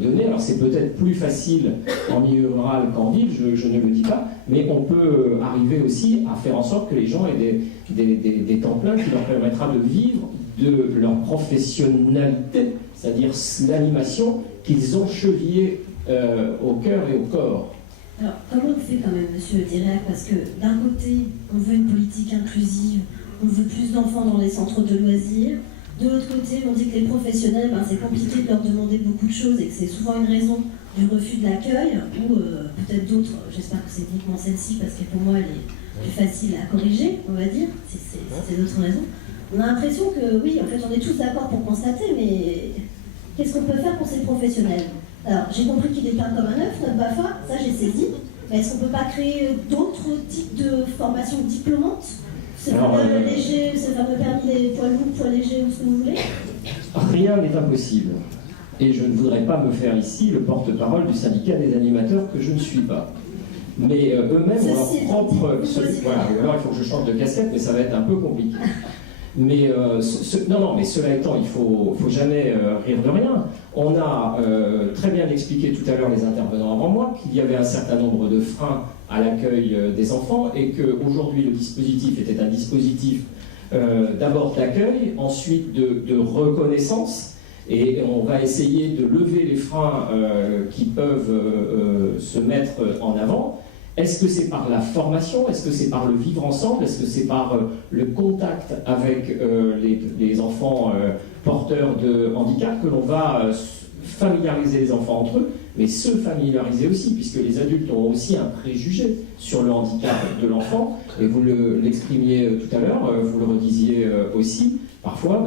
donné, alors c'est peut-être plus facile en milieu rural qu'en ville, je ne le dis pas, mais on peut arriver aussi à faire en sorte que les gens aient des temps pleins qui leur permettra de vivre de leur professionnalité, c'est-à-dire l'animation qu'ils ont chevillée au cœur et au corps. Alors, comment on fait quand même, monsieur Dirac, parce que d'un côté, on veut une politique inclusive, on veut plus d'enfants dans les centres de loisirs. De l'autre côté, on dit que les professionnels, c'est compliqué de leur demander beaucoup de choses et que c'est souvent une raison du refus de l'accueil, ou peut-être d'autres, j'espère que c'est uniquement celle-ci, parce que pour moi, elle est plus facile à corriger, on va dire, si c'est d'autres raisons. On a l'impression que, oui, en fait, on est tous d'accord pour constater, mais qu'est-ce qu'on peut faire pour ces professionnels? Alors, j'ai compris qu'il est peint comme un œuf, notre BAFA, ça j'ai saisi, mais est-ce qu'on ne peut pas créer d'autres types de formations diplômantes? Ce fameux léger, ce fameux permis des poids lourds, poids légers, ou ce que vous voulez? Rien n'est impossible. Et je ne voudrais pas me faire ici le porte-parole du syndicat des animateurs que je ne suis pas. Mais eux-mêmes ont leur propre... Voilà, alors il faut que je change de casquette, mais ça va être un peu compliqué. Mais mais cela étant, il ne faut jamais rire de rien. On a très bien expliqué tout à l'heure les intervenants avant moi qu'il y avait un certain nombre de freins à l'accueil des enfants et qu'aujourd'hui le dispositif était un dispositif d'abord d'accueil, ensuite de reconnaissance, et on va essayer de lever les freins qui peuvent se mettre en avant. Est-ce que c'est par la formation? Est-ce que c'est par le vivre ensemble? Est-ce que c'est par le contact avec les enfants porteurs de handicap que l'on va familiariser les enfants entre eux, mais se familiariser aussi, puisque les adultes ont aussi un préjugé sur le handicap de l'enfant, et vous l'exprimiez tout à l'heure, vous le redisiez aussi, parfois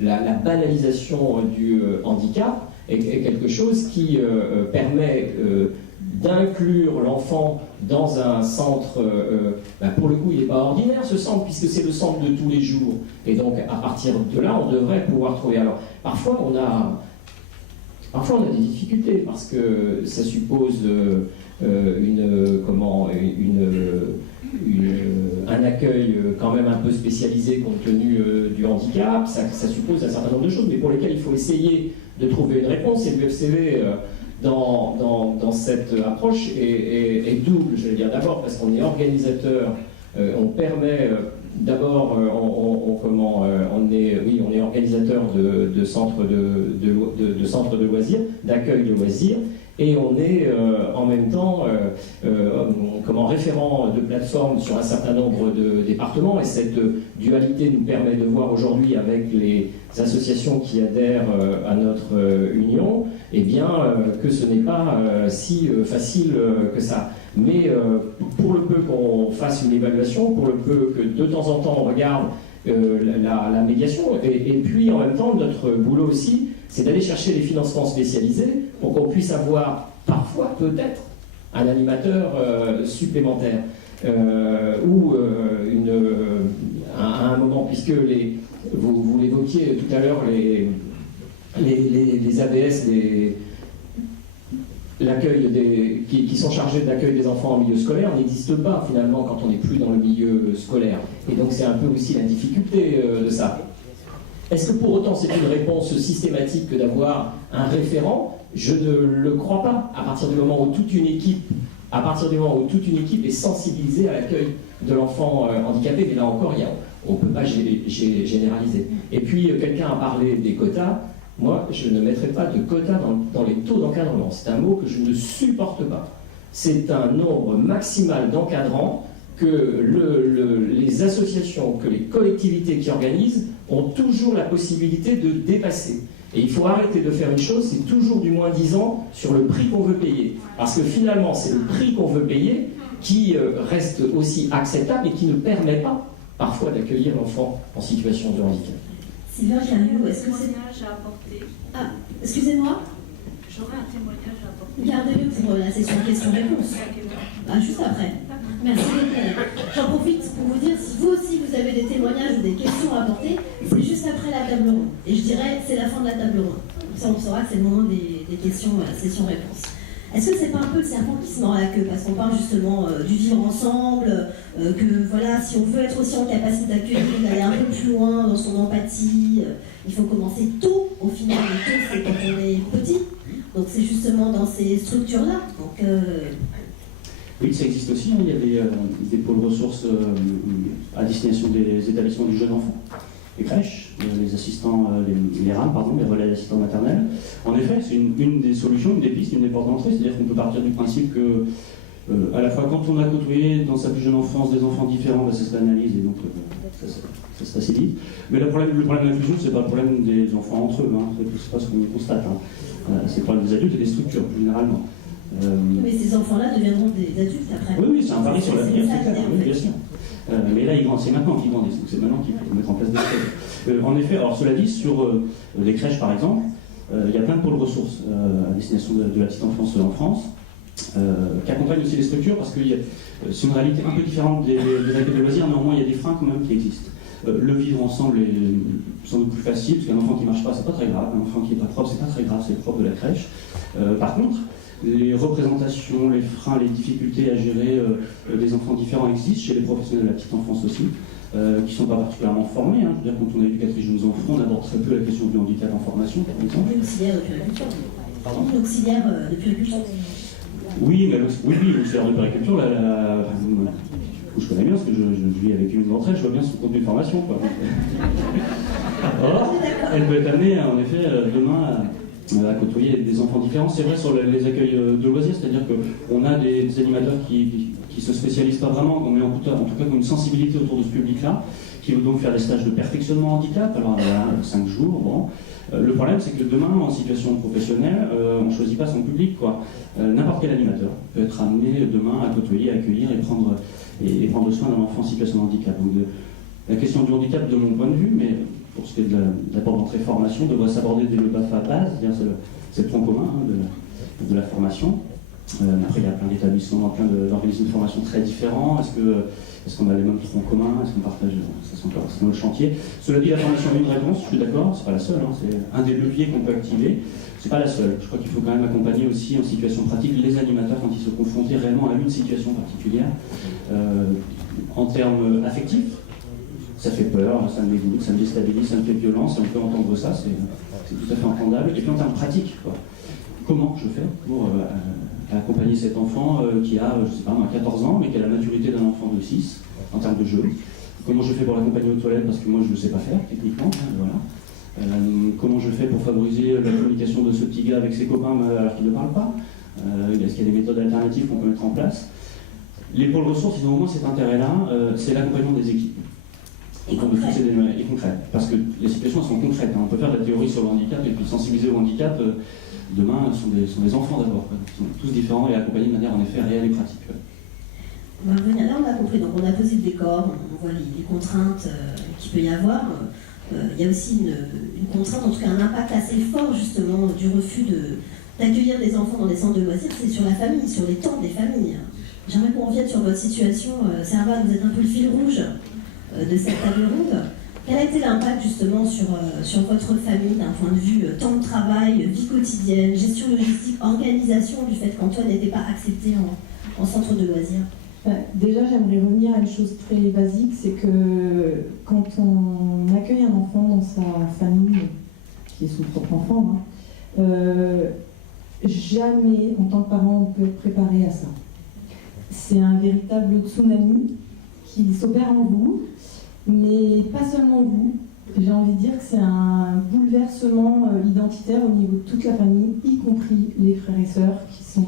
la banalisation du handicap est quelque chose qui permet d'inclure l'enfant dans un centre, pour le coup il n'est pas ordinaire ce centre, puisque c'est le centre de tous les jours, et donc à partir de là on devrait pouvoir trouver. Alors parfois on a des difficultés, parce que ça suppose un accueil quand même un peu spécialisé compte tenu du handicap, ça suppose un certain nombre de choses, mais pour lesquelles il faut essayer de trouver une réponse, et l'UFCV dans cette approche est double, je vais dire. D'abord parce qu'on est organisateur, on permet d'abord, on est organisateur de centres de loisirs, d'accueil de loisirs, et on est en même temps référent de plateforme sur un certain nombre de départements, et cette dualité nous permet de voir aujourd'hui avec les associations qui adhèrent à notre union, eh bien, que ce n'est pas si facile que ça. Mais pour le peu qu'on fasse une évaluation, pour le peu que de temps en temps on regarde la médiation, et puis en même temps notre boulot aussi, c'est d'aller chercher les financements spécialisés pour qu'on puisse avoir parfois peut-être un animateur supplémentaire ou à un moment, puisque vous l'évoquiez tout à l'heure, les ABS, l'accueil qui sont chargés de l'accueil des enfants en milieu scolaire n'existe pas finalement quand on n'est plus dans le milieu scolaire. Et donc c'est un peu aussi la difficulté de ça. Est-ce que pour autant c'est une réponse systématique que d'avoir un référent? Je ne le crois pas. À partir du moment où toute une équipe est sensibilisée à l'accueil de l'enfant handicapé, mais là encore, on ne peut pas généraliser. Et puis quelqu'un a parlé des quotas. Moi, je ne mettrai pas de quotas dans les taux d'encadrement. C'est un mot que je ne supporte pas. C'est un nombre maximal d'encadrants que les associations, que les collectivités qui organisent ont toujours la possibilité de dépasser. Et il faut arrêter de faire une chose, c'est toujours du moins-disant sur le prix qu'on veut payer. Parce que finalement, c'est le prix qu'on veut payer qui reste aussi acceptable et qui ne permet pas, parfois, d'accueillir l'enfant en situation de handicap. Sylvain Jariot, est-ce que c'est... témoignage à apporter. Ah, excusez-moi. J'aurais un témoignage à apporter. Gardez-le pour la session questions-réponses. Ah, juste après. Merci. J'en profite pour vous dire, si vous aussi vous avez des témoignages ou des questions à apporter, c'est juste après la table ronde. Et je dirais, c'est la fin de la table ronde. Comme ça, on saura que c'est le moment des questions, session-réponse. Est-ce que c'est pas un peu le serpent qui se mord la queue? Parce qu'on parle justement du vivre ensemble, que voilà, si on veut être aussi en capacité d'accueillir, d'aller un peu plus loin dans son empathie, il faut commencer tôt. Au final, le tôt, c'est quand on est petit. Donc c'est justement dans ces structures-là. Donc, oui, ça existe aussi. Il y a des pôles ressources à destination des établissements du jeune enfant, les crèches, les assistants, les RAM, les relais d'assistants maternels. En effet, c'est une des solutions, une des pistes, une des portes d'entrée. C'est-à-dire qu'on peut partir du principe que, à la fois, quand on a côtoyé dans sa plus jeune enfance des enfants différents, ça se banalise et donc ça se facilite. Mais le problème de l'inclusion, c'est pas le problème des enfants entre eux. C'est pas ce qu'on constate. C'est le problème des adultes et des structures, plus généralement. Mais ces enfants-là deviendront des adultes après. Oui, c'est un pari sur l'avenir, c'est clair, oui, bien sûr. Mais là, c'est maintenant qu'ils grandissent, donc c'est maintenant qu'il faut mettre en place des choses. En effet, alors cela dit, sur les crèches par exemple, il y a plein de pôles ressources à destination de la petite enfance en France, qui accompagnent aussi les structures, parce que c'est une réalité un peu différente des accueils de loisirs, néanmoins il y a des freins quand même qui existent. Le vivre ensemble est sans doute plus facile, parce qu'un enfant qui ne marche pas, c'est pas très grave, un enfant qui n'est pas propre, c'est pas très grave, c'est le propre de la crèche. Par contre, les représentations, les freins, les difficultés à gérer des enfants différents existent chez les professionnels de la petite enfance aussi, qui ne sont pas particulièrement formés. Je veux dire, quand on est éducatrice jeunes enfants, on aborde très peu la question du handicap en formation, par exemple. Une auxiliaire de puériculture. Pardon ? Une auxiliaire de puériculture. Oui, mais oui, c'est de périculture, je connais bien, parce que je vis avec une d'entre elles, je vois bien son contenu de formation. Quoi. Or, elle peut être amenée, en effet, demain à côtoyer des enfants différents. C'est vrai sur les accueils de loisirs, c'est-à-dire qu'on a des animateurs qui se spécialisent pas vraiment, mais en tout cas qui ont une sensibilité autour de ce public-là, qui vont donc faire des stages de perfectionnement handicap, alors 5 jours, bon. Le problème, c'est que demain, en situation professionnelle, on ne choisit pas son public, quoi. N'importe quel animateur peut être amené demain à côtoyer, accueillir et prendre soin d'un enfant en situation de handicap. Donc, la question du handicap, de mon point de vue, mais pour ce qui est de l'apport d'entrée formation, devrait s'aborder dès le BAFA base, c'est le tronc commun de la formation. Après, il y a plein d'établissements, plein d'organismes de formation très différents. Est-ce qu'on a les mêmes troncs communs? Est-ce qu'on partage? Ça, c'est encore le chantier. Cela dit, la formation a une réponse, je suis d'accord, c'est pas la seule, hein, c'est un des leviers qu'on peut activer. C'est pas la seule. Je crois qu'il faut quand même accompagner aussi en situation pratique les animateurs quand ils se confrontent réellement à une situation particulière. En termes affectifs, ça fait peur, ça me dégoûte, ça me déstabilise, ça me fait violence, et on peut entendre ça, c'est tout à fait entendable. Et puis en termes pratiques, quoi. Comment je fais pour accompagner cet enfant qui a, je sais pas, 14 ans, mais qui a la maturité d'un enfant de 6 en termes de jeu? Comment je fais pour l'accompagner aux toilettes, parce que moi je ne le sais pas faire techniquement, voilà. Comment je fais pour favoriser la communication de ce petit gars avec ses copains alors qu'il ne parle pas? Est-ce qu'il y a des méthodes alternatives qu'on peut mettre en place? Les pôles ressources, ils ont au moins cet intérêt-là, c'est l'accompagnement des équipes. Et concret. Parce que les situations elles sont concrètes. Hein. On peut faire de la théorie sur le handicap et puis sensibiliser au handicap. Demain, sont des enfants d'abord. Ils sont tous différents et accompagnés de manière en effet réelle et pratique. On va revenir là, on a compris. Donc on a posé le décor, on voit les contraintes qu'il peut y avoir. Il y a aussi une contrainte, en tout cas un impact assez fort justement du refus d'accueillir des enfants dans des centres de loisirs, c'est sur la famille, sur les temps des familles. J'aimerais qu'on revienne sur votre situation. Serva, vous êtes un peu le fil rouge de cette table ronde. Quel a été l'impact justement sur votre famille d'un point de vue temps de travail, vie quotidienne, gestion logistique, organisation du fait qu'Antoine n'était pas accepté en centre de loisirs? Déjà, j'aimerais revenir à une chose très basique, c'est que quand on accueille un enfant dans sa famille, qui est son propre enfant, jamais en tant que parent on peut être préparé à ça. C'est un véritable tsunami qui s'opère en vous, mais pas seulement vous. J'ai envie de dire que c'est un bouleversement identitaire au niveau de toute la famille, y compris les frères et sœurs qui sont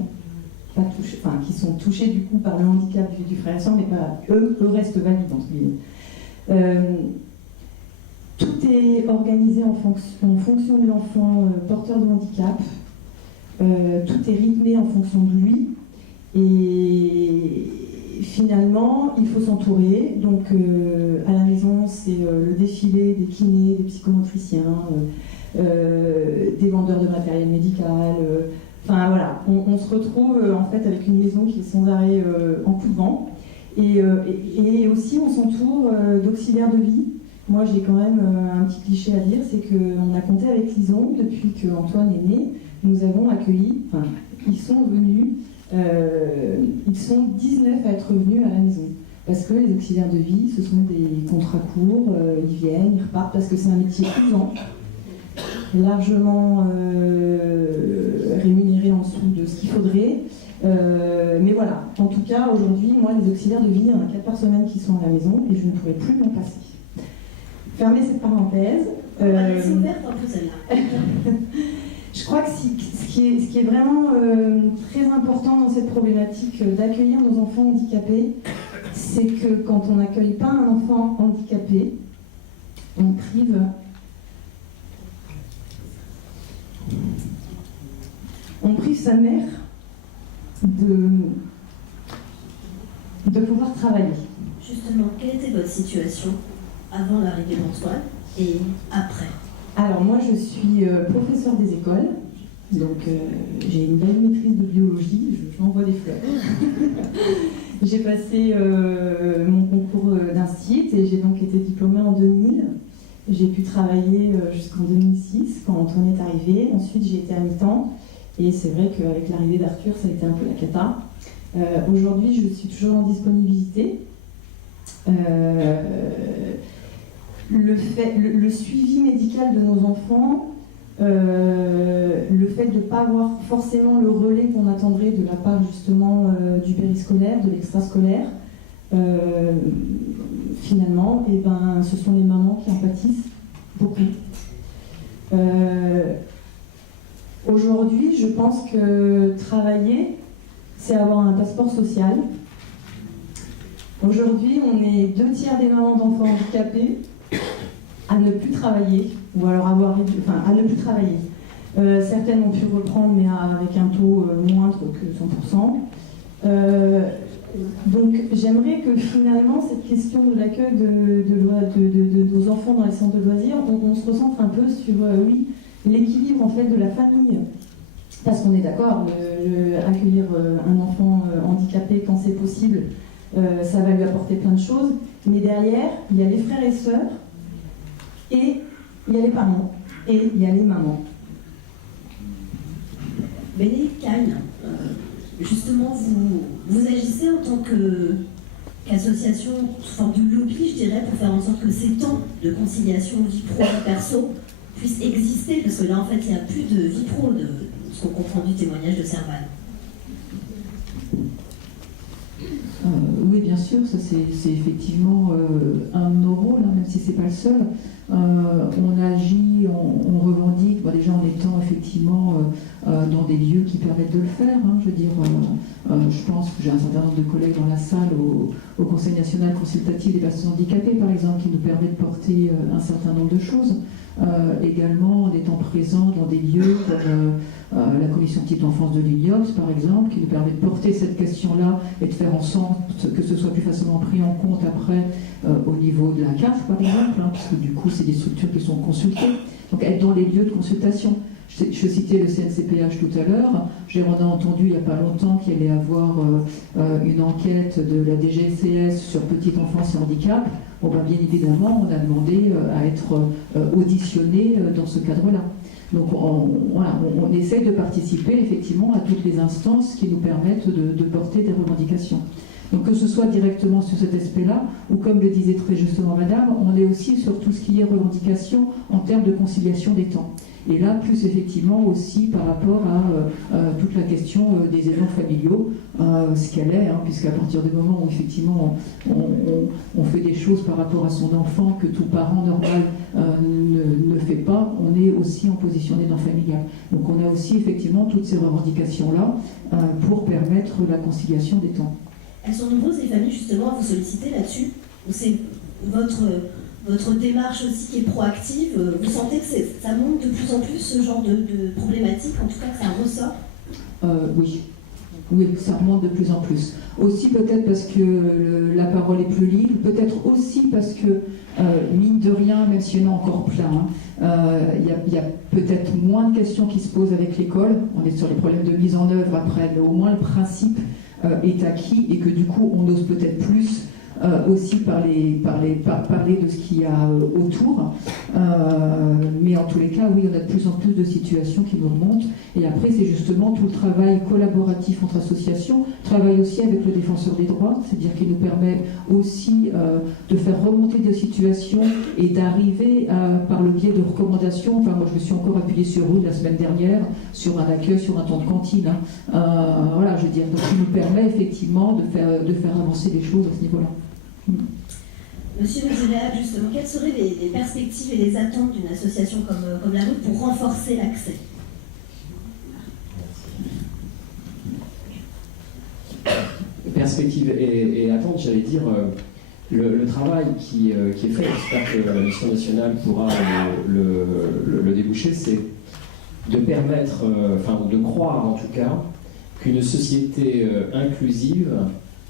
pas touchés, qui sont touchés du coup par le handicap du frère et sœur, mais pas eux restent valides entre guillemets. Tout est organisé en fonction de l'enfant porteur de handicap. Tout est rythmé en fonction de lui. Et finalement, il faut s'entourer. Donc, à la maison, c'est le défilé des kinés, des psychomotriciens, des vendeurs de matériel médical. Enfin, voilà, on se retrouve en fait avec une maison qui est sans arrêt en coup de vent. Et aussi, on s'entoure d'auxiliaires de vie. Moi, j'ai quand même un petit cliché à dire, c'est qu'on a compté avec Lison depuis qu'Antoine est né. Nous avons accueilli, ils sont venus. Ils sont 19 à être venus à la maison parce que les auxiliaires de vie, ce sont des contrats courts, ils viennent, ils repartent parce que c'est un métier usant, largement rémunéré en dessous de ce qu'il faudrait. Mais voilà, en tout cas, aujourd'hui, moi, les auxiliaires de vie, il y en a 4 par semaine qui sont à la maison et je ne pourrais plus m'en passer. Fermez cette parenthèse. On va laisser ouverte un peu celle-là. Je crois que ce qui est vraiment très important dans cette problématique d'accueillir nos enfants handicapés, c'est que quand on n'accueille pas un enfant handicapé, on prive sa mère de pouvoir travailler. Justement, quelle était votre situation avant l'arrivée d'Antoine et après? Alors moi je suis professeure des écoles, donc j'ai une belle maîtrise de biologie, je m'envoie des fleurs. J'ai passé mon concours d'instit et j'ai donc été diplômée en 2000. J'ai pu travailler jusqu'en 2006 quand Antoine est arrivé. Ensuite j'ai été à mi-temps et c'est vrai qu'avec l'arrivée d'Arthur ça a été un peu la cata. Aujourd'hui je suis toujours en disponibilité. Le suivi médical de nos enfants, le fait de ne pas avoir forcément le relais qu'on attendrait de la part justement du périscolaire, de l'extrascolaire, finalement, et ben, ce sont les mamans qui en pâtissent beaucoup. Aujourd'hui, je pense que travailler, c'est avoir un passeport social. Aujourd'hui, on est 2/3 des mamans d'enfants handicapés à ne plus travailler, ou alors à ne plus travailler. Certaines ont pu reprendre, mais avec un taux moindre que 100%. Donc j'aimerais que finalement, cette question de l'accueil de nos enfants dans les centres de loisirs, on se recentre un peu sur, oui, l'équilibre en fait de la famille. Parce qu'on est d'accord, accueillir un enfant handicapé quand c'est possible, ça va lui apporter plein de choses. Mais derrière, il y a les frères et sœurs, et il y a les parents, et il y a les mamans. Bénédicte Cagne, justement, vous agissez en tant qu'association, sous forme de lobby, je dirais, pour faire en sorte que ces temps de conciliation vie pro et perso puissent exister, parce que là, en fait, il n'y a plus de vie pro, de ce qu'on comprend du témoignage de Serval. Oui, bien sûr, ça c'est effectivement un de nos rôles, hein, même si c'est pas le seul. On agit, on revendique, déjà en étant effectivement dans des lieux qui permettent de le faire. Hein, je veux dire, je pense que j'ai un certain nombre de collègues dans la salle au Conseil national consultatif des personnes handicapées, par exemple, qui nous permet de porter un certain nombre de choses. Également en étant présent dans des lieux comme la commission petite enfance de l'INIOPS, par exemple, qui nous permet de porter cette question-là et de faire en sorte que ce soit plus facilement pris en compte après au niveau de la CAF, par exemple, hein, parce que du coup, c'est des structures qui sont consultées. Donc, être dans les lieux de consultation. Je citais le CNCPH tout à l'heure. J'ai entendu il n'y a pas longtemps qu'il allait avoir une enquête de la DGCS sur petite enfance et handicap. Bon, ben, bien évidemment, on a demandé à être auditionné dans ce cadre-là. Donc on essaie de participer effectivement à toutes les instances qui nous permettent de porter des revendications. Donc que ce soit directement sur cet aspect-là, ou comme le disait très justement Madame, on est aussi sur tout ce qui est revendication en termes de conciliation des temps. Et là, plus effectivement aussi par rapport à toute la question des aidants familiaux, ce qu'elle est, hein, puisqu'à partir du moment où effectivement on fait des choses par rapport à son enfant que tout parent normal ne fait pas, on est aussi en position d'aidant familial. Donc on a aussi effectivement toutes ces revendications-là pour permettre la conciliation des temps. Elles sont nombreuses les familles justement à vous solliciter là-dessus, ou c'est votre démarche aussi qui est proactive, vous sentez que ça monte de plus en plus ce genre de problématique, en tout cas que ça ressort? Oui, ça remonte de plus en plus. Aussi peut-être parce que la parole est plus libre, peut-être aussi parce que, mine de rien, même s'il y en a encore plein, il y a peut-être moins de questions qui se posent avec l'école. On est sur les problèmes de mise en œuvre après, mais au moins le principe est acquis et que du coup on ose peut-être plus aussi parler de ce qu'il y a autour. Mais en tous les cas, oui, on a de plus en plus de situations qui nous remontent. Et après, c'est justement tout le travail collaboratif entre associations, travail aussi avec le défenseur des droits, c'est-à-dire qu'il nous permet aussi de faire remonter des situations et d'arriver par le biais de recommandations. Enfin, moi, je me suis encore appuyée sur eux la semaine dernière, sur un accueil, sur un temps de cantine. Voilà, je veux dire, donc il nous permet effectivement de faire avancer les choses à ce niveau-là. Monsieur Méziréab, justement, quelles seraient les perspectives et les attentes d'une association comme la vôtre pour renforcer l'accès? Perspectives et attentes, j'allais dire, le travail qui est fait, j'espère que la mission nationale pourra le déboucher, c'est de permettre, de croire en tout cas, qu'une société inclusive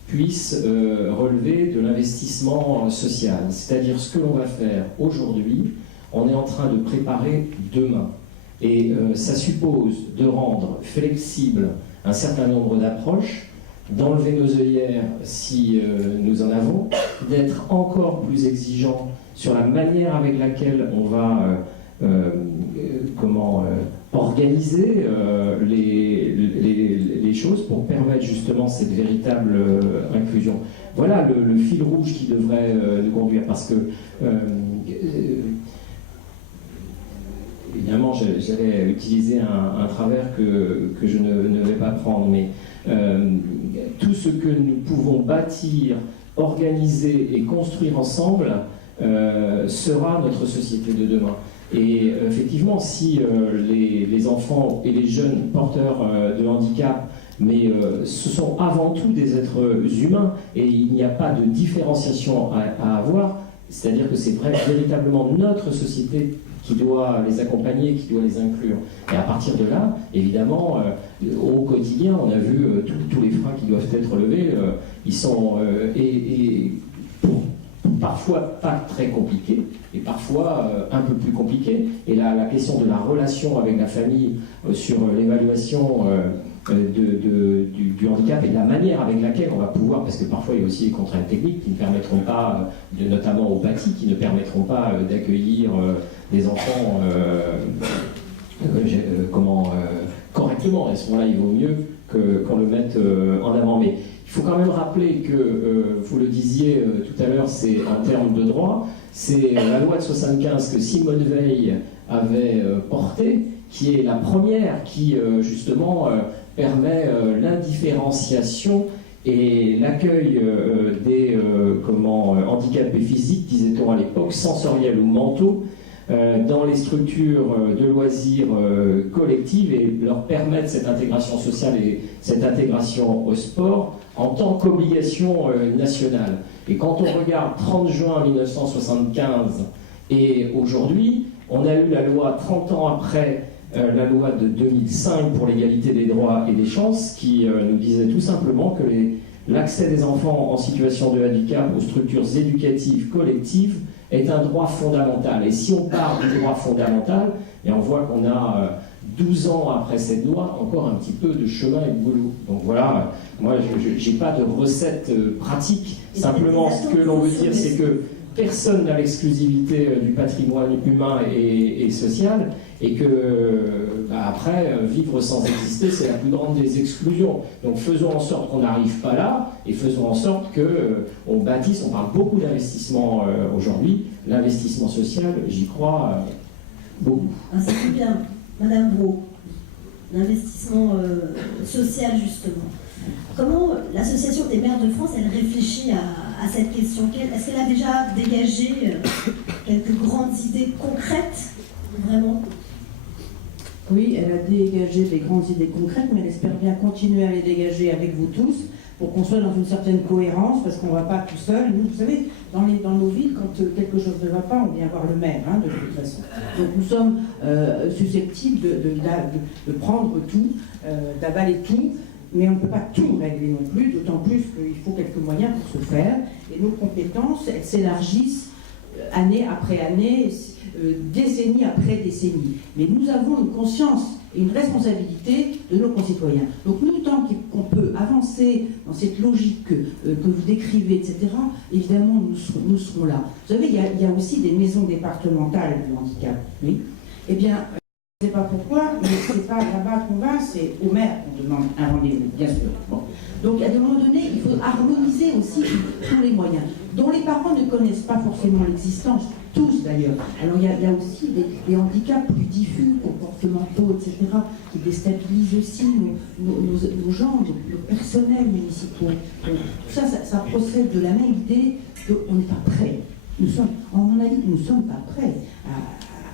puisse relever de l'investissement social. C'est-à-dire ce que l'on va faire aujourd'hui, on est en train de préparer demain. Et ça suppose de rendre flexible un certain nombre d'approches, d'enlever nos œillères si nous en avons, d'être encore plus exigeants sur la manière avec laquelle on va organiser les choses pour permettre justement cette véritable inclusion. Voilà le fil rouge qui devrait nous conduire, parce que il finalement, j'allais utiliser un travers que je ne vais pas prendre, mais tout ce que nous pouvons bâtir, organiser et construire ensemble sera notre société de demain. Et effectivement, si les enfants et les jeunes porteurs de handicap, mais ce sont avant tout des êtres humains, et il n'y a pas de différenciation à avoir, c'est-à-dire que c'est véritablement notre société qui doit les accompagner, qui doit les inclure. Et à partir de là, évidemment, au quotidien, on a vu tous les freins qui doivent être levés, ils sont parfois pas très compliqués, et parfois un peu plus compliqués. Et la question de la relation avec la famille sur l'évaluation du handicap et de la manière avec laquelle on va pouvoir, parce que parfois il y a aussi des contraintes techniques qui ne permettront pas, notamment au bâti, qui ne permettront pas d'accueillir des enfants correctement. À ce moment-là, il vaut mieux qu'on le mette en avant. Mais il faut quand même rappeler que, vous le disiez tout à l'heure, c'est en termes de droit, c'est la loi de 75 que Simone Veil avait portée, qui est la première qui, justement, permet l'indifférenciation et l'accueil des handicapés physiques, disait-on à l'époque, sensoriels ou mentaux, dans les structures de loisirs collectives, et leur permettre cette intégration sociale et cette intégration au sport en tant qu'obligation nationale. Et quand on regarde 30 juin 1975 et aujourd'hui, on a eu la loi 30 ans après, la loi de 2005 pour l'égalité des droits et des chances, qui nous disait tout simplement que l'accès des enfants en situation de handicap aux structures éducatives collectives est un droit fondamental. Et si on parle du droit fondamental, et on voit qu'on a 12 ans après cette loi, encore un petit peu de chemin et de boulot. Donc voilà, moi je n'ai pas de recette pratique, simplement ce que l'on veut dire, c'est que personne n'a l'exclusivité du patrimoine humain et social, et que après, vivre sans exister, c'est la plus grande des exclusions. Donc faisons en sorte qu'on n'arrive pas là, et faisons en sorte qu'on bâtisse. On parle beaucoup d'investissement aujourd'hui. L'investissement social, j'y crois beaucoup. C'est tout bien, Madame Brault, l'investissement social justement. Comment l'Association des maires de France, elle réfléchit à cette question? Est-ce qu'elle a déjà dégagé quelques grandes idées concrètes, vraiment? Oui, elle a dégagé des grandes idées concrètes, mais elle espère bien continuer à les dégager avec vous tous, pour qu'on soit dans une certaine cohérence, parce qu'on ne va pas tout seul. Nous, vous savez, dans nos villes, quand quelque chose ne va pas, on vient voir le maire, de toute façon. Donc nous sommes susceptibles de prendre tout, d'avaler tout, mais on ne peut pas tout régler non plus, d'autant plus qu'il faut quelques moyens pour se faire. Et nos compétences, elles s'élargissent année après année, décennie après décennie. Mais nous avons une conscience et une responsabilité de nos concitoyens. Donc nous, tant qu'on peut avancer dans cette logique que vous décrivez, etc., évidemment, nous serons là. Vous savez, il y a aussi des maisons départementales du handicap. Oui. Eh bien, je ne sais pas pourquoi, mais ce n'est pas là-bas qu'on va, c'est au maire qu'on demande un rendez-vous, bien sûr. Bon. Donc, à un moment donné, il faut harmoniser aussi tous les moyens, dont les parents ne connaissent pas forcément l'existence, tous d'ailleurs. Alors, il y a aussi des handicaps plus diffus, comportementaux, etc., qui déstabilisent aussi nos gens, nos personnels municipaux. Donc, tout ça, ça procède de la même idée qu'on n'est pas prêt. En mon avis, nous ne sommes pas prêts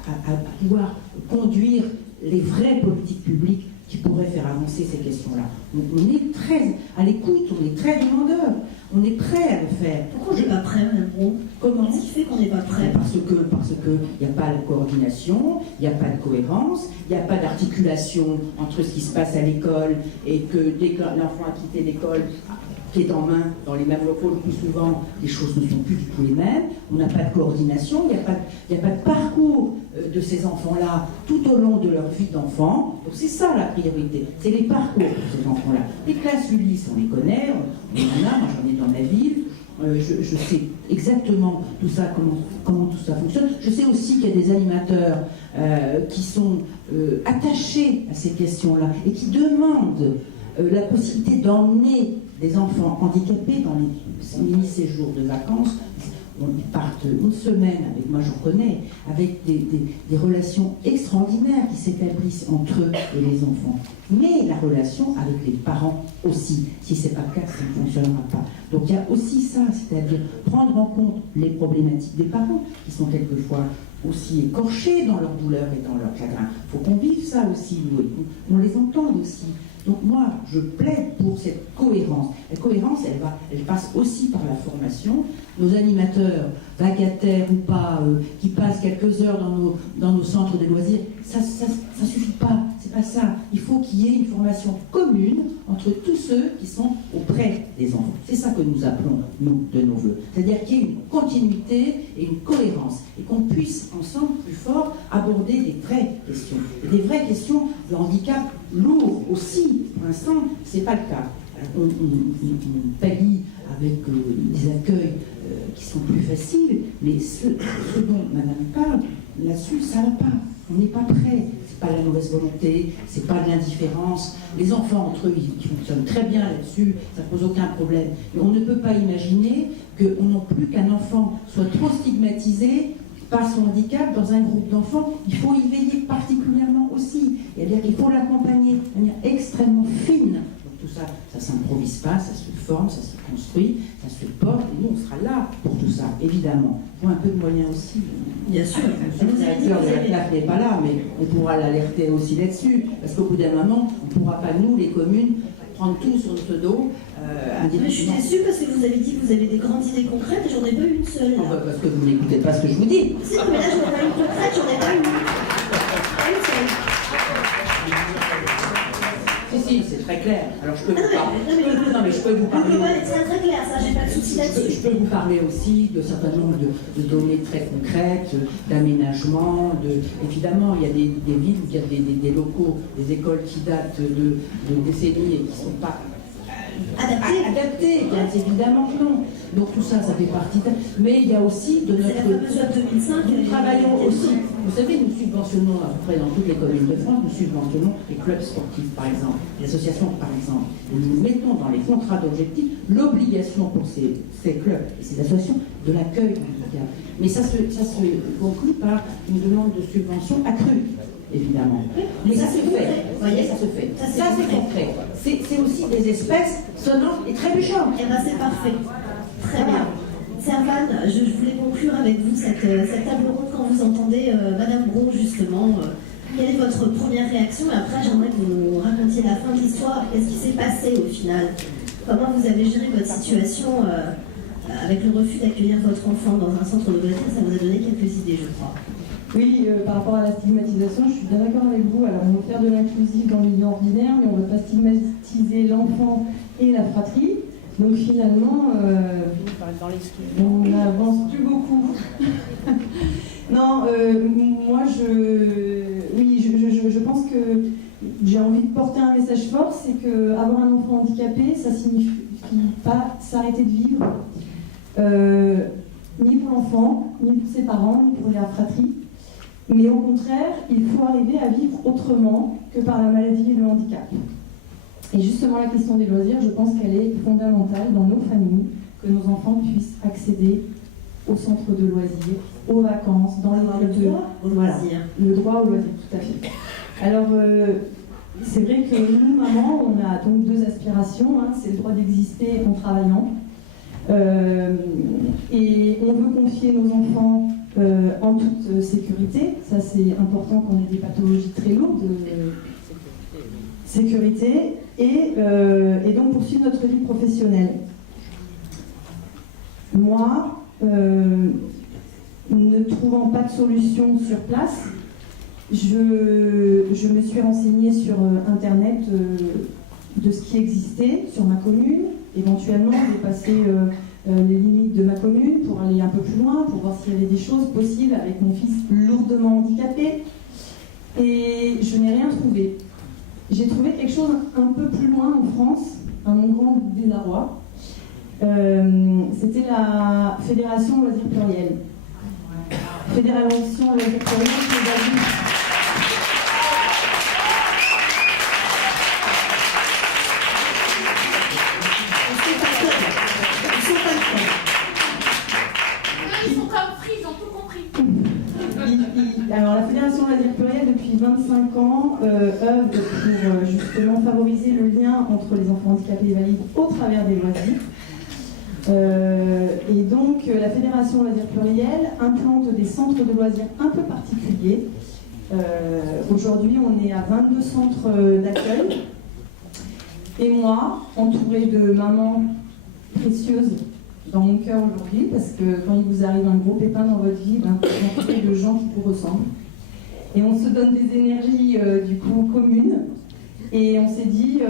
à pouvoir conduire les vraies politiques publiques qui pourraient faire avancer ces questions-là. On est très à l'écoute, on est très demandeurs, on est prêt à le faire. Pourquoi on n'est pas prêt, Mme Brault? Comment? Qu'est-ce qui fait qu'on n'est pas prêt? Parce que il n'y a pas de coordination, il n'y a pas de cohérence, il n'y a pas d'articulation entre ce qui se passe à l'école et que dès que l'enfant a quitté l'école, pied en main, dans les mêmes locaux, le plus souvent, les choses ne sont plus du tout les mêmes. On n'a pas de coordination, il n'y a pas de parcours de ces enfants-là tout au long de leur vie d'enfant. Donc c'est ça la priorité, c'est les parcours de ces enfants-là. Les classes Ulysse, on les connaît, on en a, moi j'en ai dans ma ville. Je sais exactement tout ça, comment tout ça fonctionne. Je sais aussi qu'il y a des animateurs qui sont attachés à ces questions-là et qui demandent la possibilité d'emmener des enfants handicapés dans les mini-séjours de vacances. ils partent une semaine, avec moi j'en connais, avec des relations extraordinaires qui s'établissent entre eux et les enfants. Mais la relation avec les parents aussi. Si ce n'est pas le cas, ça ne fonctionnera pas. Donc il y a aussi ça, c'est-à-dire prendre en compte les problématiques des parents, qui sont quelquefois aussi écorchés dans leur douleur et dans leur chagrin. Il faut qu'on vive ça aussi, nous, et qu'on les entende aussi. Donc moi, je plaide pour cette cohérence. La cohérence, elle passe aussi par la formation. Nos animateurs, vacataires ou pas, qui passent quelques heures dans nos centres de loisirs, ça suffit pas. C'est pas ça. Il faut qu'il y ait une formation commune entre tous ceux qui sont auprès des enfants. C'est ça que nous appelons, nous, de nos voeux. C'est-à-dire qu'il y ait une continuité et une cohérence, et qu'on puisse ensemble, plus fort, aborder des vraies questions. Et des vraies questions de handicap lourd aussi. Pour l'instant, c'est pas le cas. On pallie avec des accueils qui sont plus faciles, mais ce dont Madame parle, là-dessus, ça ne va pas. On n'est pas prêt. C'est pas la mauvaise volonté, c'est pas de l'indifférence. Les enfants entre eux, ils fonctionnent très bien là-dessus, ça ne pose aucun problème. Mais on ne peut pas imaginer qu'on non plus qu'un enfant soit trop stigmatisé par son handicap dans un groupe d'enfants. Il faut y veiller particulièrement aussi. C'est-à-dire qu'il faut l'accompagner de manière extrêmement fine. Tout ça, ça ne s'improvise pas, ça se forme, ça se construit, ça se porte, et nous on sera là pour tout ça, évidemment. Pour un peu de moyens aussi. Bien sûr. Le directeur de la CNAF n'est pas là, mais on pourra l'alerter aussi là-dessus, parce qu'au bout d'un moment, on ne pourra pas, nous, les communes, prendre tout sur notre dos. Mais je suis déçue parce que vous avez dit que vous avez des grandes idées concrètes et j'en ai pas une seule. Là. Parce que vous n'écoutez pas ce que je vous dis. Si, mais là, je n'en ai pas une concrète, j'en ai pas une. Une seule. Si, c'est très clair. Alors je peux vous parler. Non, mais je peux vous parler. Le est très très clair, ça, j'ai pas de souci là-dessus. Je peux vous parler aussi de certain nombre de données très concrètes, d'aménagement. Évidemment, il y a des villes où il y a des locaux, des écoles qui datent de décennies et qui ne sont pas adaptés, bien évidemment que non. Donc tout ça, ça fait partie mais il y a aussi de notre... C'est la fameuse loi 2005. Nous travaillons aussi, vous savez, nous subventionnons à peu près dans toutes les communes de France, nous subventionnons les clubs sportifs, par exemple, les associations, par exemple. Et nous mettons dans les contrats d'objectifs l'obligation pour ces clubs et ces associations de l'accueil du handicap. Mais ça se conclut par une demande de subvention accrue. Évidemment. Mais ça se fait. Vous voyez, ça se fait. Ça, c'est concret. C'est aussi des espèces sonnantes et trébuchantes. Eh bien, c'est parfait. Très bien. Servane, je voulais conclure avec vous cette table ronde quand vous entendez Madame Braun, justement. Quelle est votre première réaction? Et après, j'aimerais que vous nous racontiez la fin de l'histoire. Qu'est-ce qui s'est passé au final? Comment vous avez géré votre situation avec le refus d'accueillir votre enfant dans un centre de loisirs? Ça vous a donné quelques idées, je crois. Oui, par rapport à la stigmatisation, je suis bien d'accord avec vous. Alors, on veut faire de l'inclusif dans le milieu ordinaire, mais on ne veut pas stigmatiser l'enfant et la fratrie. Donc finalement, on n'avance plus beaucoup. Non, moi, je pense que j'ai envie de porter un message fort, c'est qu'avoir un enfant handicapé, ça ne signifie pas s'arrêter de vivre, ni pour l'enfant, ni pour ses parents, ni pour la fratrie. Mais au contraire, il faut arriver à vivre autrement que par la maladie et le handicap. Et justement, la question des loisirs, je pense qu'elle est fondamentale dans nos familles, que nos enfants puissent accéder aux centres de loisirs, aux vacances, dans les le droit au loisir. Le droit au loisir, tout à fait. Alors, c'est vrai que nous, maman, on a donc deux aspirations. C'est le droit d'exister en travaillant. Et on veut confier nos enfants en toute sécurité. Ça, c'est important quand on a des pathologies très lourdes de sécurité. Et donc poursuivre notre vie professionnelle. Moi, ne trouvant pas de solution sur place, je me suis renseignée sur Internet de ce qui existait sur ma commune. Éventuellement, j'ai passé les limites de ma commune pour aller un peu plus loin, pour voir s'il y avait des choses possibles avec mon fils lourdement handicapé. Et je n'ai rien trouvé. J'ai trouvé quelque chose un peu plus loin en France, à mon grand désarroi. C'était la Fédération Loisirs Pluriels. Fédération Loisirs Pluriels, c'est depuis 25 ans, œuvre pour justement favoriser le lien entre les enfants handicapés et valides au travers des loisirs. Et donc, la Fédération Loisirs Pluriels implante des centres de loisirs un peu particuliers. Aujourd'hui, on est à 22 centres d'accueil. Et moi, entourée de mamans précieuses dans mon cœur aujourd'hui, parce que quand il vous arrive un gros pépin dans votre vie, vous êtes entouré de gens qui vous ressemblent. Et on se donne des énergies du coup communes. Et on s'est dit,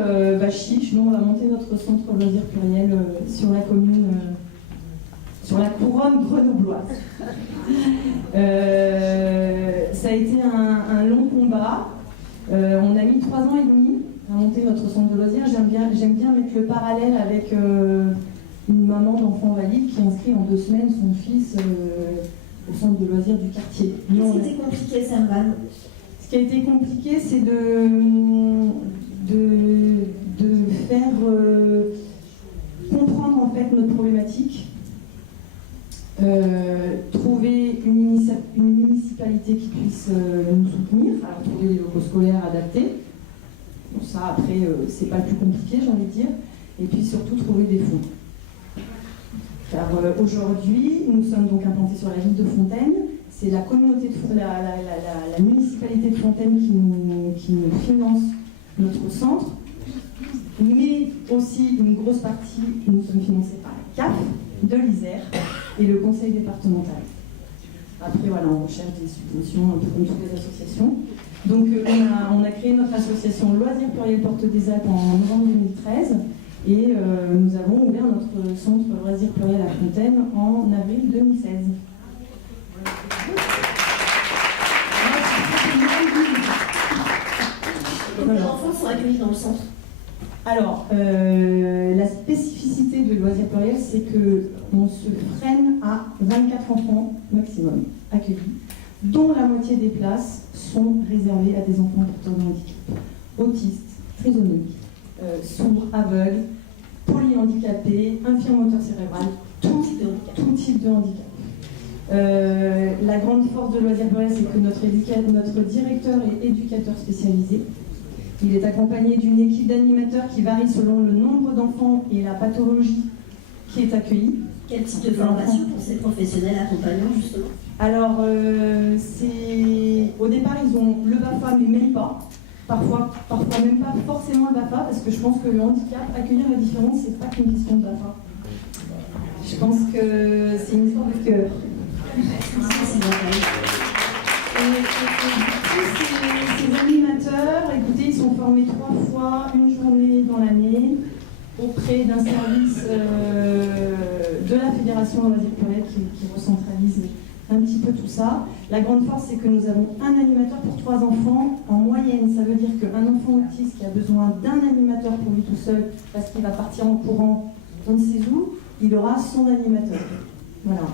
chiche, nous on va monter notre centre loisirs pluriel sur la commune, sur la couronne grenobloise. Ça a été un long combat. On a mis 3 ans et demi à monter notre centre de loisirs. J'aime bien mettre le parallèle avec une maman d'enfant valide qui inscrit en 2 semaines son fils au centre de loisirs du quartier. Qu'est-ce qui était compliqué, Serval? Ce qui a été compliqué, c'est de faire comprendre en fait notre problématique, trouver une municipalité qui puisse nous soutenir, alors trouver des locaux scolaires adaptés. Bon, ça après c'est pas le plus compliqué, j'ai envie de dire, et puis surtout trouver des fonds. Car aujourd'hui, nous sommes donc implantés sur la ville de Fontaine. C'est la communauté de la municipalité de Fontaine qui nous finance notre centre, mais aussi une grosse partie, nous sommes financés par la CAF de l'Isère et le conseil départemental. Après, voilà, on recherche des subventions un peu comme toutes les associations. Donc, on a créé notre association Loisirs Pluriels Porte des Alpes en novembre 2013 et nous avons ouvert notre centre Loisirs Pluriels à Fontaine en avril 2016. Combien d'enfants sont accueillis dans le centre? Alors, la spécificité de Loisirs Pluriels, c'est qu'on se freine à 24 enfants maximum accueillis, dont la moitié des places sont réservées à des enfants porteurs de handicap, autistes, trisomiques, sourds, aveugles, polyhandicapés, infirmes moteur cérébral, tout type de handicap. La grande force de Loisirs Pluriels, c'est que notre directeur est éducateur spécialisé. Il est accompagné d'une équipe d'animateurs qui varie selon le nombre d'enfants et la pathologie qui est accueillie. Quel type de formation pour ces professionnels accompagnants, justement? Alors, au départ, ils ont le BAFA, mais même pas. Parfois même pas forcément le BAFA, parce que je pense que le handicap, accueillir la différence, c'est pas qu'une question de BAFA. Je pense que c'est une histoire de cœur. Ces animateurs, écoutez, ils sont formés 3 fois, une journée dans l'année, auprès d'un service de la Fédération Loisirs Pluriels qui recentralise un petit peu tout ça. La grande force, c'est que nous avons un animateur pour 3 enfants. En moyenne, ça veut dire qu'un enfant autiste qui a besoin d'un animateur pour lui tout seul, parce qu'il va partir en courant, on ne sait où, il aura son animateur. Voilà.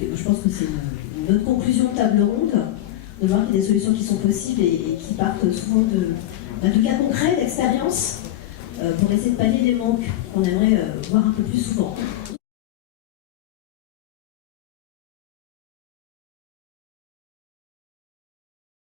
Je pense que c'est une bonne conclusion de table ronde, de voir qu'il y a des solutions qui sont possibles et qui partent souvent de cas concrets, d'expérience, pour essayer de pallier les manques qu'on aimerait voir un peu plus souvent.